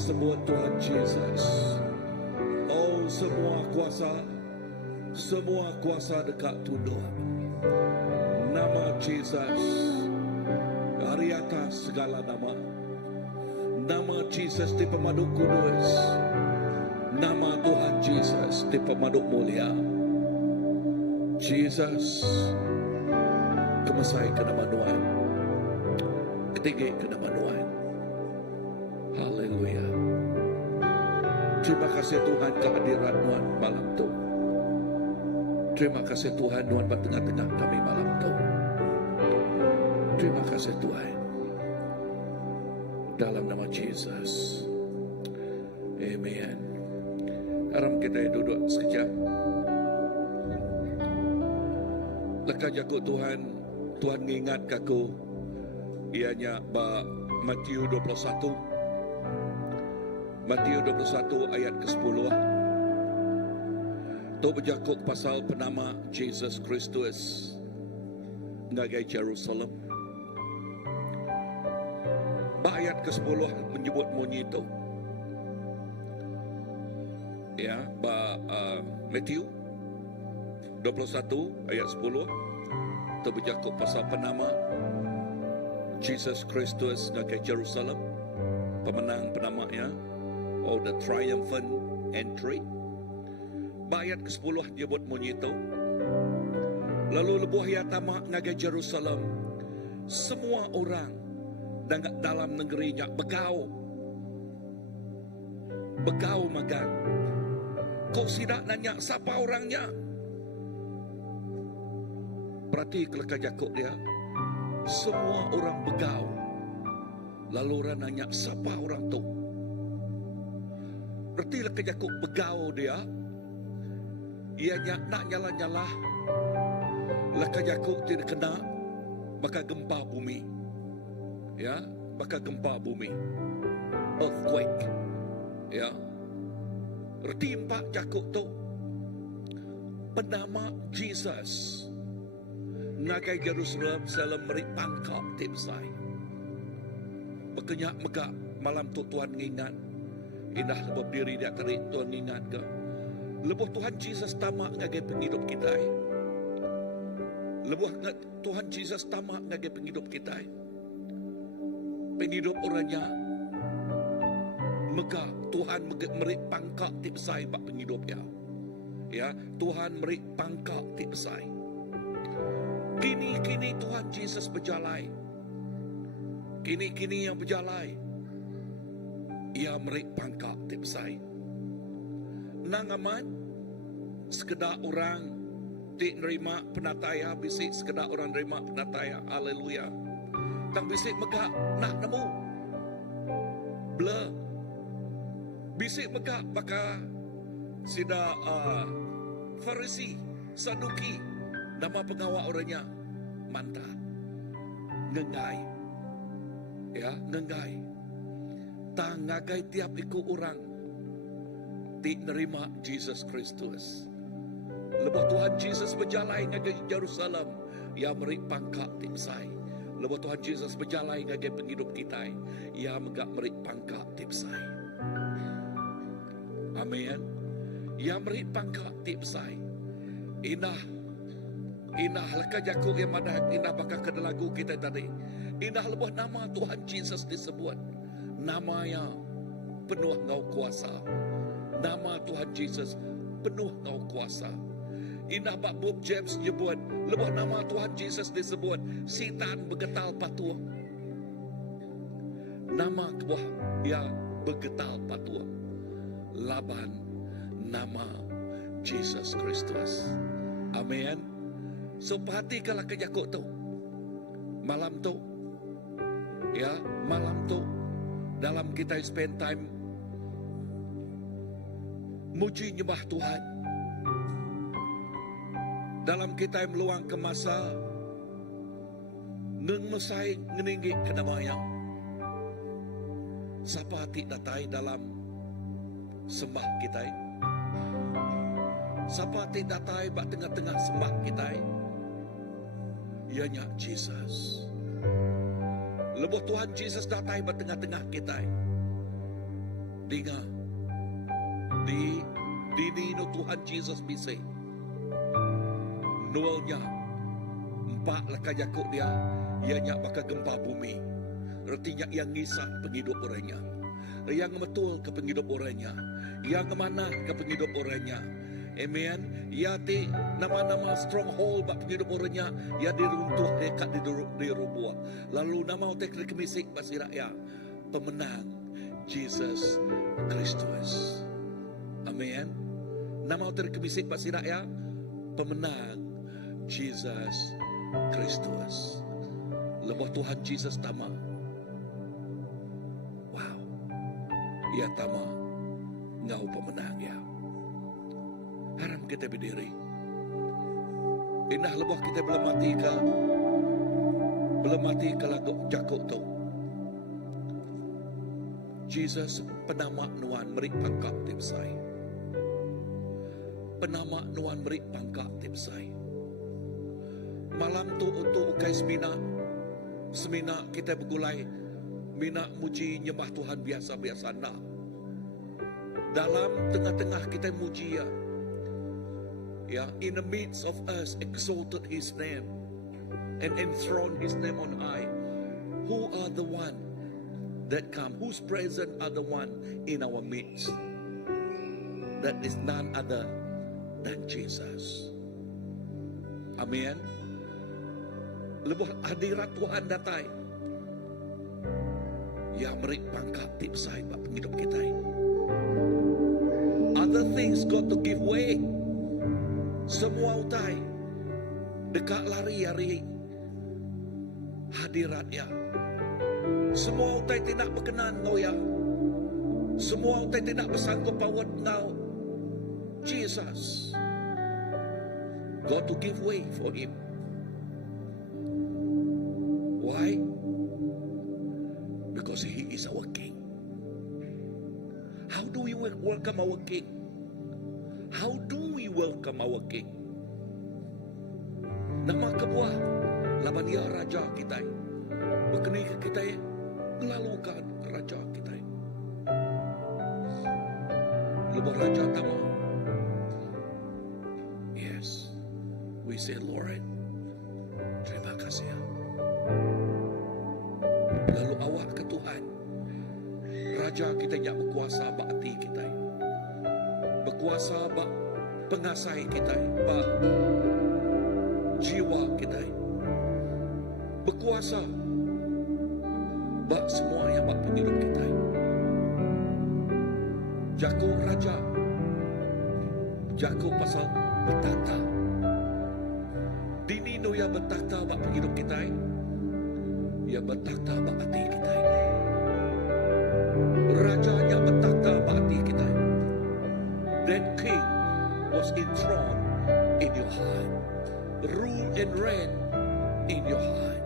disebut Tuhan Yesus. Oh, semua kuasa dekat tunduk. Nama Yesus dari atas segala nama. Nama Yesus di pemaduk kudus. Nama Tuhan Yesus di pemaduk mulia. Yesus, kemesai ke nama Tuhan. Ketinggi ke nama Tuhan. Haleluya. Terima kasih Tuhan kehadiran Tuhan malam itu. Terima kasih Tuhan Tuhan bertengah-tengah kami malam itu. Terima kasih Tuhan. Dalam nama Yesus. Amen. Sekarang kita duduk sekejap. Lekas jago Tuhan, Tuhan ingat aku. Ianya Matius 21. Matius 21 ayat ke-10. Tu berjakuk pasal penama Jesus Kristus ngagai Jerusalem. Ayat ke-10 menyebut bunyi itu. Ya, Matius 21 ayat 10 tu berjakuk pasal penama Jesus Kristus ngagai Jerusalem. Pemenang penamanya, the triumphant entry. Ayat ke-10 dia buat bunyi itu. Lalu lebuh ya tamak ngagai Jerusalem. Semua orang dalam negerinya begau magang. Kau tidak nanya siapa orangnya. Berarti kelakar jakuk dia. Semua orang begau. Lalu orang nanya siapa orang tu. Berarti kelakar jakuk begau dia. Ia nak nyala-nyala. Kelakar jakuk tidak kena. Maka gempa bumi. Ya, maka gempa bumi. Earthquake. Ya. Berarti empat jakuk tu. Penama Jesus. Ngagai Jerusalem salam meri pangkap timsai. Berkenyak megak malam tu Tuhan ingat. Indah lebih diri dia terik Tuhan ingat ke. Lebuh Tuhan Jesus tamak ngagai penghidup kita. Lebuh Tuhan Jesus tamak ngagai penghidup kita. Penghidup orangnya megak Tuhan meri pangkap tipsai bak penghidupnya. Ya, Tuhan meri pangkap tipsai. Kini Tuhan Yesus berjalai. Kini yang berjalai. Ia meri pangkap tipsai. Nangaman sekedar orang tik nerima penataya bisik sekedar orang nerima penataya. Haleluya. Tang bisik megak nak nemu. Blur. Bisik megak maka sida Farisi, Saduki, nama pengawal orangnya manta. Ngengai. Ya, ngengai. Tangagai tiap ikut orang ti nerima Jesus Kristus. Lepas Tuhan Jesus berjalan ngagai Jerusalem, ia meri pangkap timsai. Lepas Tuhan Jesus berjalan ngagai penghidup kita, ia megak meri pangkap timsai. Amin. Ia meri pangkap timsai. Inah laka jakuk yang madah inah bakal ke lagu kita tadi. Inah lebuh nama Tuhan Jesus disebut. Namanya penuh ngau kuasa. Nama Tuhan Jesus penuh ngau kuasa. Inah Pak Bob James nyebut lebuh nama Tuhan Jesus disebut. Setan bergetal patuh. Nama kebuah ia bergetal patuh. Laban nama Jesus Kristus. Amin. So perhatikanlah kejakuk tu. Malam tu. Ya, malam tu. Dalam kita spend time. Muji nyembah Tuhan. Dalam kita meluang ke masa. Ngemesai ngeninggi kedamaian. Siapa hati datai dalam sembah kita. Siapa hati datai bak tengah-tengah sembah kita. Ianya Jesus. Lebuh Tuhan Jesus datai bak tengah-tengah kita. Dengar. Di dino Tuhan Yesus bisa. Nualnya. Empat lekah Yakub dia. Ianya bakal gempa bumi. Artinya ia ngisah penghidup orangnya. Yang betul ke penghidup orangnya. Yang mana ke penghidup orangnya. Amen. Ya ti nama-nama stronghold bak penghidup orangnya. Ya diruntuh dekat dirubuh. Lalu nama otek rekemisik pasir rakyat. Pemenang Jesus Kristus. Amen. Nama otek rekemisik pasir rakyat. Pemenang Jesus Kristus. Lepas Tuhan Jesus tama. Wow. Ia tama. Ngau pemenang ya. Haram kita berdiri. Indah lebah kita belum mati ke lagu Jakub tu. Jesus penamak nuan merik pangkap tipsai. Penamak nuan merik pangkap tipsai. Malam tu untuk ukai semina kita bergulai mina muji nyembah Tuhan biasa-biasa nak. Dalam tengah-tengah kita muji ya. Yeah, in the midst of us exalted his name and enthroned his name on high. Who are the one that come? Whose present are the one in our midst? That is none other than Jesus. Amen. Lebuh hadirat Tuhan datai. Ya merik pangkat tipsai bak penghidup kita. Other things got to give way. Semua utai dekat lari hari hadirat ya. Semua utai tidak berkenan ngau ya. Semua utai tidak bersanggup pawat ngau Jesus. Got to give way for him. Why? Because he is our king. How do we welcome our king? How do we welcome our king? Nama kebuah laban dia raja kita. Berkeni ke kita melalukan raja kita. Lebih raja tama. Yes. We say Lord, terima kasih ya. Lalu awak ke Tuhan. Raja kita yang berkuasa bak hati kita. Berkuasa bak pengasai kita, bak jiwa kita. Berkuasa bak semua yang bak penghidup kita. Jakub raja. Jakub pasal bertakhta. Dini no ya bertakhta bak penghidup kita. Ya bertakhta bak hati kita. Rajanya bertakhta bak hati kita. That king was enthroned in your heart. Rule and reign in your heart.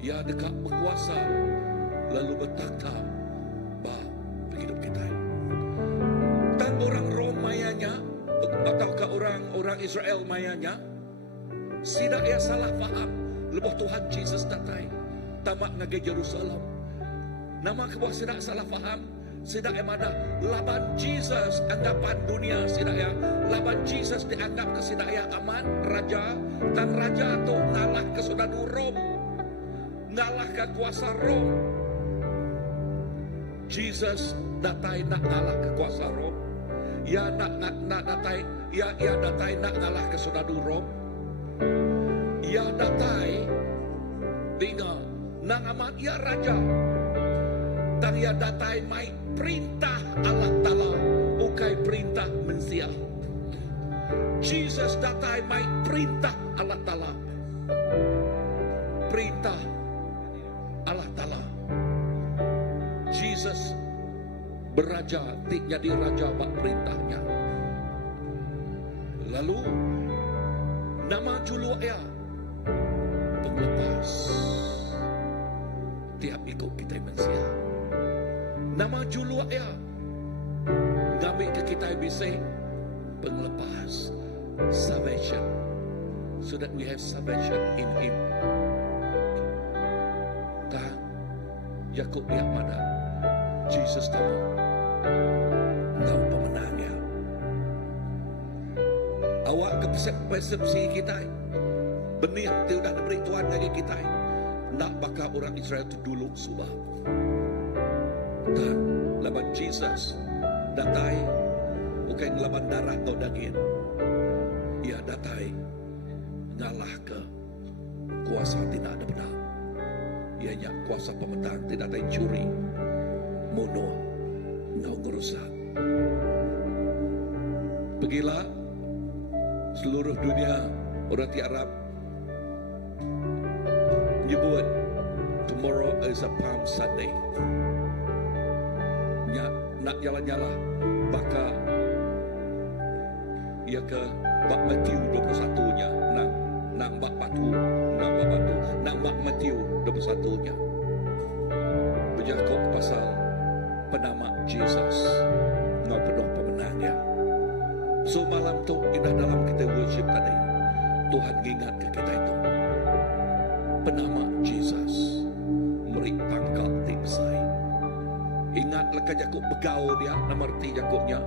Ya dekat berkuasa lalu bertakhta bak penghidup kita. Dan orang Rom mayanya ataukah orang Israel mayanya tidak ya salah faham lepas Tuhan Yesus datang tamak ngagai Jerusalem. Nama kebuah tidak salah faham. Sidak yang mana laban Jesus anggapan dunia sidak ya. Laban Jesus dianggap ke sidak ya aman raja. Dan raja tu ngalah ke saudara Rom. Ngalah ke kuasa Rom. Jesus datai nak ngalah ke kuasa Rom. Ya nak datai. Ya datai nak ngalah ke saudara Rom. Ya datai. Dengar. Nang amat ya raja. Dan ia datai mai perintah Allah Ta'ala bukan perintah manusia. Jesus datai mai perintah Allah Ta'ala. Perintah Allah Ta'ala. Jesus beraja, tik jadi raja bak perintahnya. Lalu nama juluak ya penglepas. Tiap ikut kita manusia. Nama juluak ya ngambil ke kita bisa penglepas, salvation, so that we have salvation in him. Tak Yakub yang mana Jesus tahu Engkau pemenangnya. Awak ke persepsi kita, benih yang sudah diberi Tuhan bagi kita, nak bakal orang Israel itu dulu subah. Dan laban Jesus datai bukan laban darah atau daging. Ia datai ngalah ke kuasa tidak ada benar. Ianya kuasa pemetang tidak ada curi, bunuh, ngau ngerusak. Pergilah seluruh dunia orang Arab nyebut tomorrow is a Palm Sunday. Nak jalan-jalan baka ia ke bab Matius 21-nya nang bab batu nang bab Matius 21-nya berjakok pasal penama Jesus ngau penuh pemenangnya. So malam tu indah dalam kita worship tadi Tuhan ingat ke kita itu penama Jesus meri pangkal ti besai. Ingat leka Yakub begau dia nama arti Yakubnya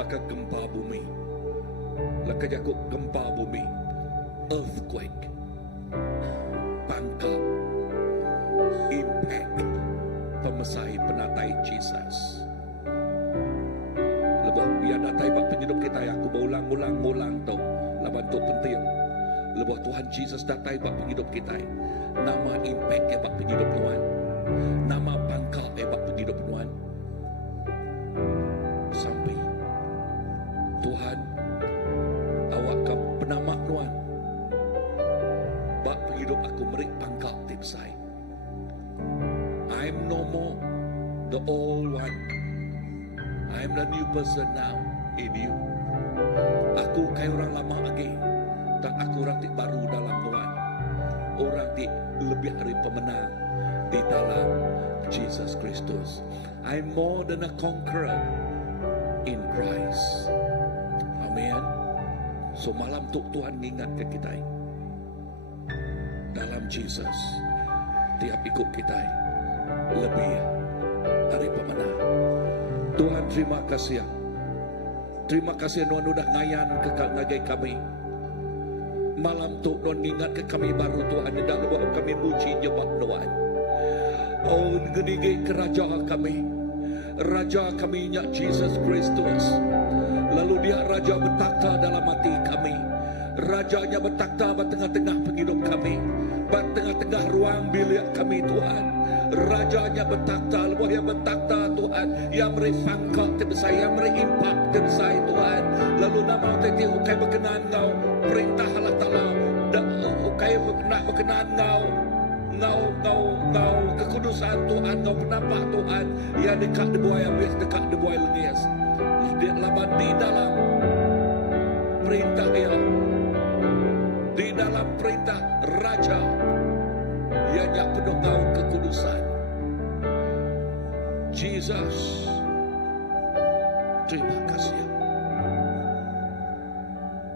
bakal gempa bumi. Leka Yakub gempa bumi, earthquake, pangkal, impact, pemesai penatai Jesus. Lebih biar datai bak penyudup kita yang aku berulang-ulang tu, laban tu penting. Lebih Tuhan Jesus datai bak penyudup kita. Nama impact ya bak penyudup Tuhan. Nama pangkal bak penyudup Tuhan. Sampai Tuhan awak ke penama Tuhan. Bak penghidup aku merik pangkal tipsai. I'm no more the old one. I'm the new person now in you. Aku kayak orang lama lagi. Dan aku orang tik baru dalam Tuhan. Orang tik lebih hari pemenang di dalam Jesus Kristus. I'm more than a conqueror in Christ. Amen. So malam tu Tuhan ingat ke kita dalam Jesus. Tiap ikut kita lebih hari pemenang. Tuhan terima kasih. Terima kasih Tuhan sudah ngayan ke ngagai kami. Malam tu Tuhan ingat ke kami baru Tuhan tidak lupa kami puji nyembah Tuhan. Oh gede kerajaan kami. Raja kami nya Jesus Kristus. Lalu dia raja bertakhta dalam hati kami. Rajanya bertakhta di tengah-tengah penghidup kami. Di tengah-tengah ruang bilik kami Tuhan. Rajanya bertakhta, lepas yang bertakhta Tuhan. Yang beri pangkat terbesar, yang beri impak terbesar Tuhan. Lalu nama tadi ukai berkenan kau. Perintah Allah Ta'ala. Ukai nak berkenan kau. Ngau kekudusan Tuhan, ngau penampak Tuhan yang dekat di buai habis, dekat di buai lengis. Laban di dalam perintah dia, di dalam perintah Raja yang penuh ngau kekudusan. Jesus, terima kasih.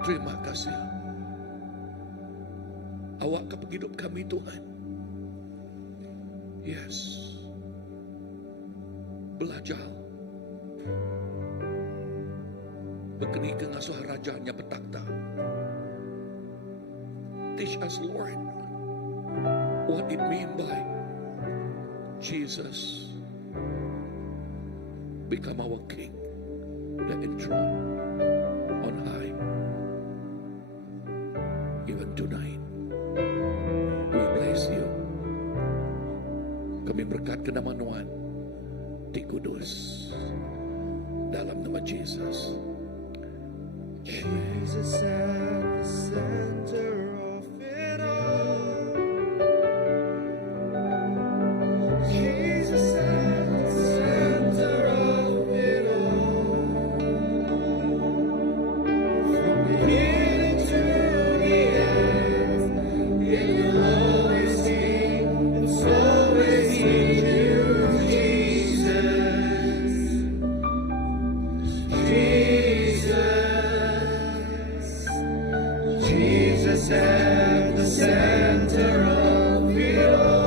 Terima kasih. Awak ke penghidup kami Tuhan. Yes. Belajar. Berkeni ke ngasuh rajanya bertakhta. Teach us Lord what it mean by Jesus become our King, the enthroned on high. Even tonight, we bless you. Kami berkat ke nama Tuhan di Kudus dalam nama Jesus. Jesus at the center of it all. Jesus at the center of it all. From beginning to the end, it will always be, it's always in you, Jesus. Jesus at the center of it all.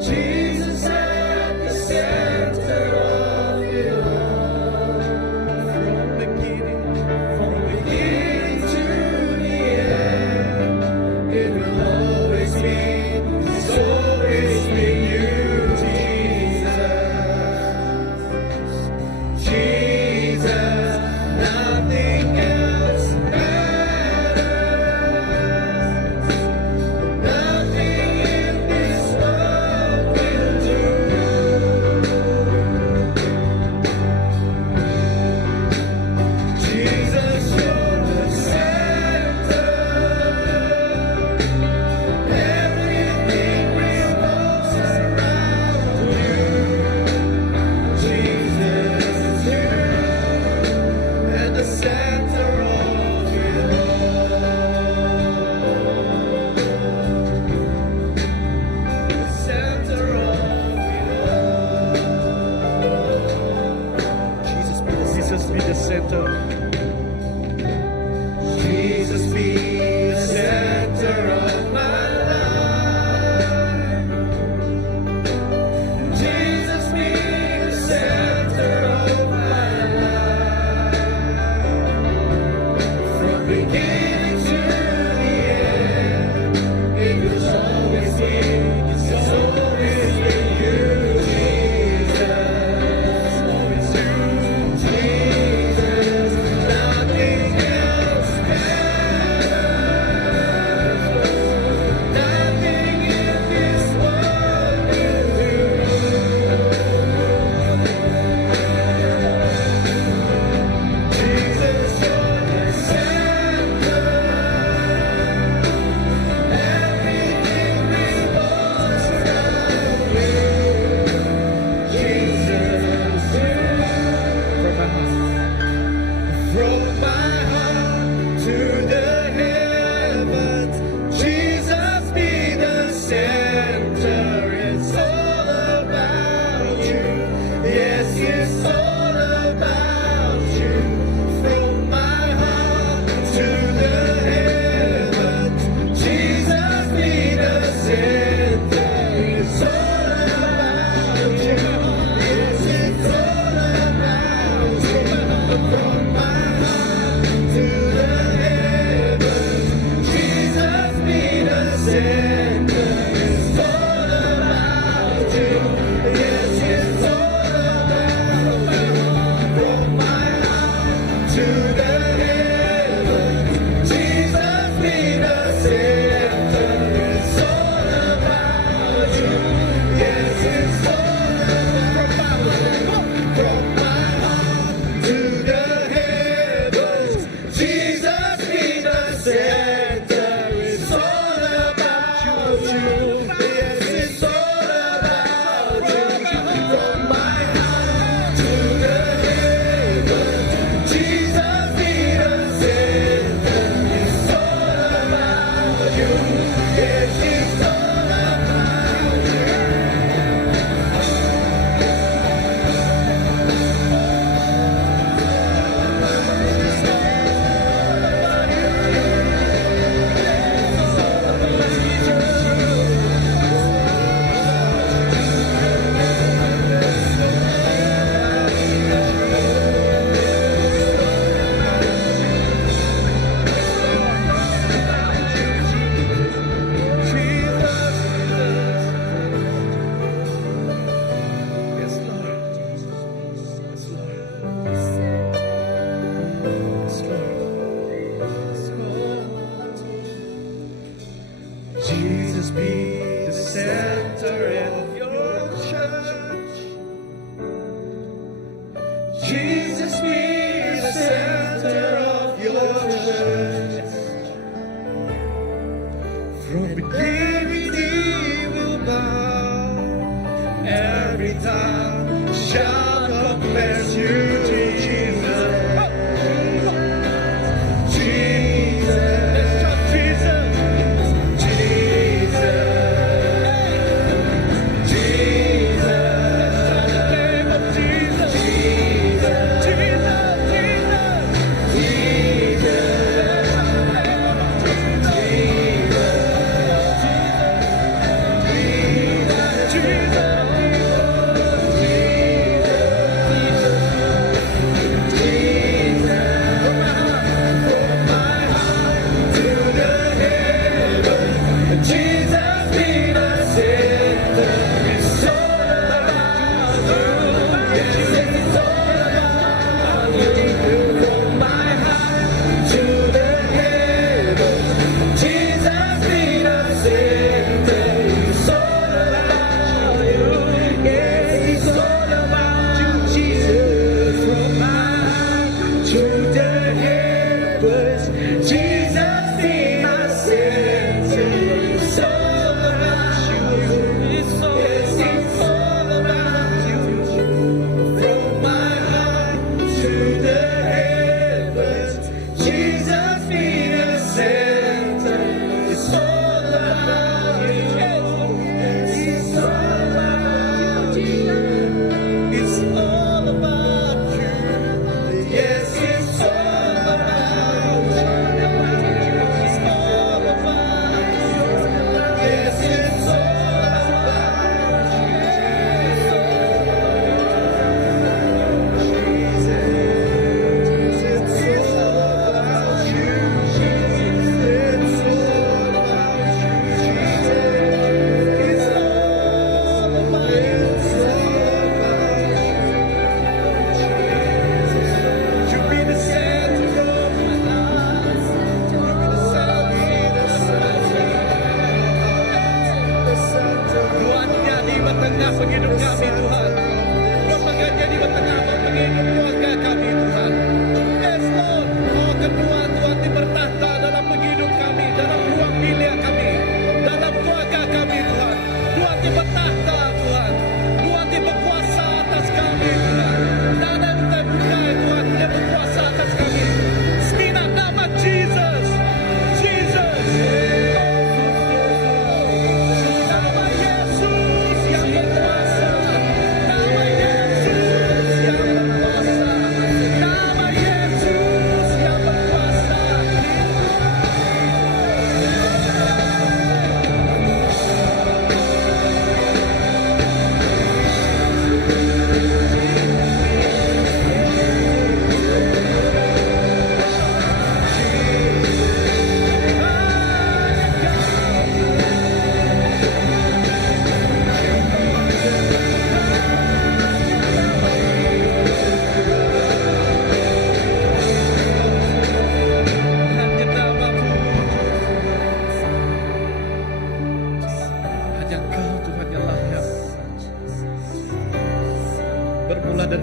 Jesus center. Jesus be the center of my life. Jesus be the center of my life. From beginning to the end, it will always be, it's always been you, Jesus. Always you, Jesus. Now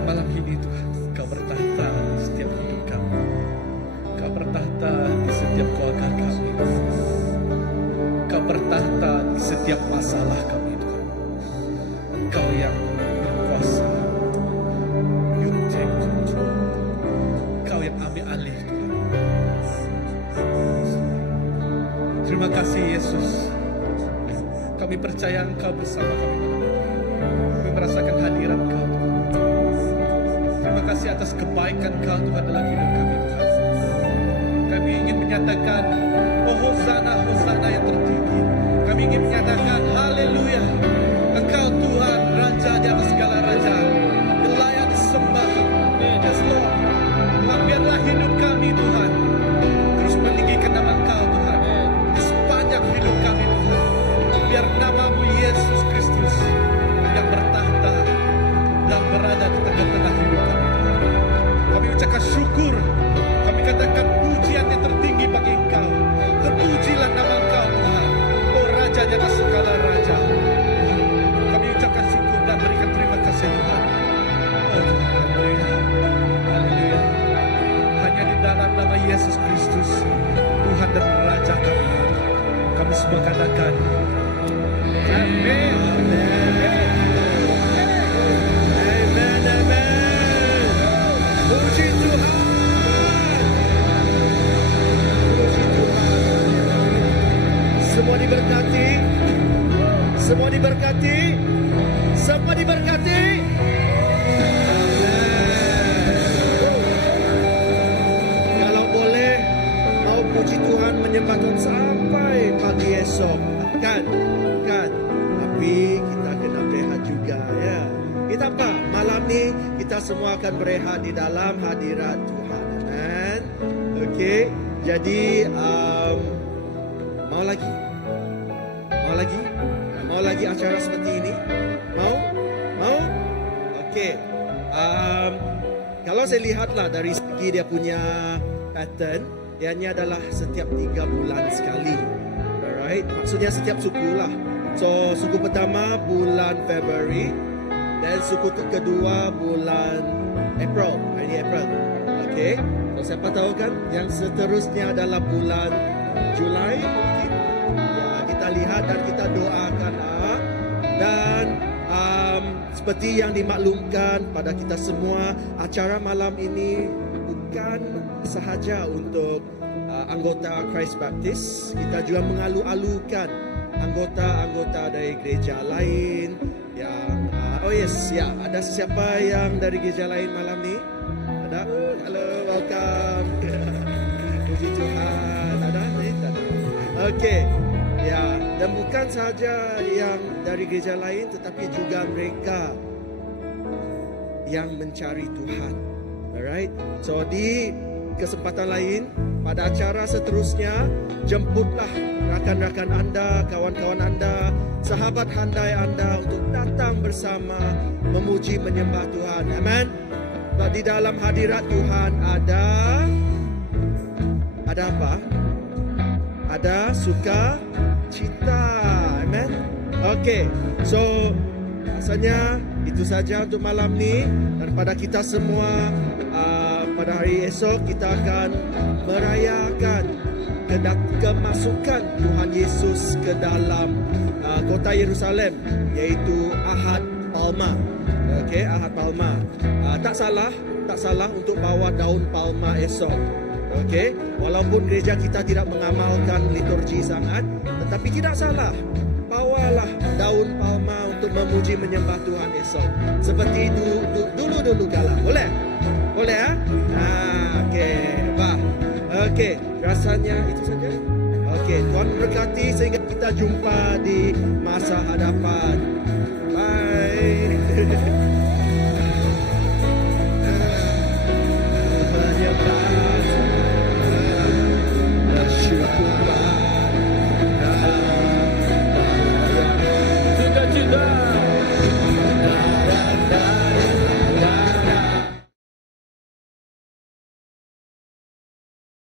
malam ini Tuhan, Kau bertahta di setiap hidup kami. Kau bertahta di setiap keluarga kami. Kau bertahta di setiap masalah kami Tuhan. Engkau yang berkuasa. You take control. Kau yang ambil alih Tuhan. Terima kasih Yesus. Kami percaya Engkau bersama kami. Kami merasakan hadirat Kau Tuhan. Terima kasih atas kebaikan Kau Tuhan dalam hidup kami Tuhan. Kami ingin menyatakan, oh Hosana, Hosana yang tertinggi. Kami ingin menyatakan, haleluya. Engkau Tuhan, Raja di atas segala raja. Yang layak disembah. Yes Lord. Biarlah hidup kami Tuhan terus meninggikan nama Engkau Tuhan. Di sepanjang hidup kami Tuhan. Biar namamu Yesus Kristus yang bertahta dan berada di tengah-tengah hidup kami Tuhan. Kami ucapkan syukur. Kami katakan pujian yang tertinggi bagi Engkau. Terpujilah nama Engkau Tuhan. Oh Raja di atas segala raja. Kami ucapkan syukur dan berikan terima kasih Tuhan. Oh haleluya. Haleluya. Hanya di dalam nama Yesus Kristus, Tuhan dan Raja kami, kami semua katakan amin. Amin, amin. Puji Tuhan. Puji Tuhan. Semua diberkati. Semua diberkati. Semua diberkati. Kalau boleh, mau puji Tuhan, menyembah Tuhan sampai pagi esok. Kan? Tapi kita kena berehat juga ya. Kita apa? Malam ni kita semua akan berehat di dalam hadirat Tuhan. Amen. Okey. Jadi mau lagi? Mau lagi acara seperti ini? Mau? Okey. Kalau saya lihatlah dari segi dia punya pattern, ianya adalah setiap 3 bulan sekali. Alright, maksudnya setiap suku lah. So suku pertama bulan Februari, dan suku kedua bulan April. Ini April. Okay. So siapa tahu kan yang seterusnya adalah bulan Julai mungkin. Ya, kita lihat dan kita doakan dan seperti yang dimaklumkan pada kita semua, acara malam ini bukan sahaja untuk anggota Christ Baptist. Kita juga mengalu-alukan anggota-anggota dari gereja lain yang ada siapa yang dari gereja lain malam ni? Ada? Halo, welcome. Puji Tuhan. Ada? Okey. Ya, dan bukan sahaja yang dari gereja lain, tetapi juga mereka yang mencari Tuhan. Alright. So di kesempatan lain, pada acara seterusnya, jemputlah rakan-rakan anda, kawan-kawan anda, sahabat handai anda untuk datang bersama memuji menyembah Tuhan. Amen. Sebab di dalam hadirat Tuhan ada apa? Ada sukacita. Amen. Okey. So rasanya itu saja untuk malam ni, dan pada kita semua pada hari esok kita akan merayakan kemasukan Tuhan Yesus ke dalam kota Yerusalem, iaitu Ahad Palma. Okey, Ahad Palma. Tak salah untuk bawa daun palma esok. Okey, walaupun gereja kita tidak mengamalkan liturgi sangat, tetapi tidak salah. Bawalah daun palma untuk memuji menyembah Tuhan esok. Seperti dulu kala. Boleh? Boleh okey. Okey, rasanya itu saja. Okey, Tuhan berkati sehingga kita jumpa di masa hadapan. Bye.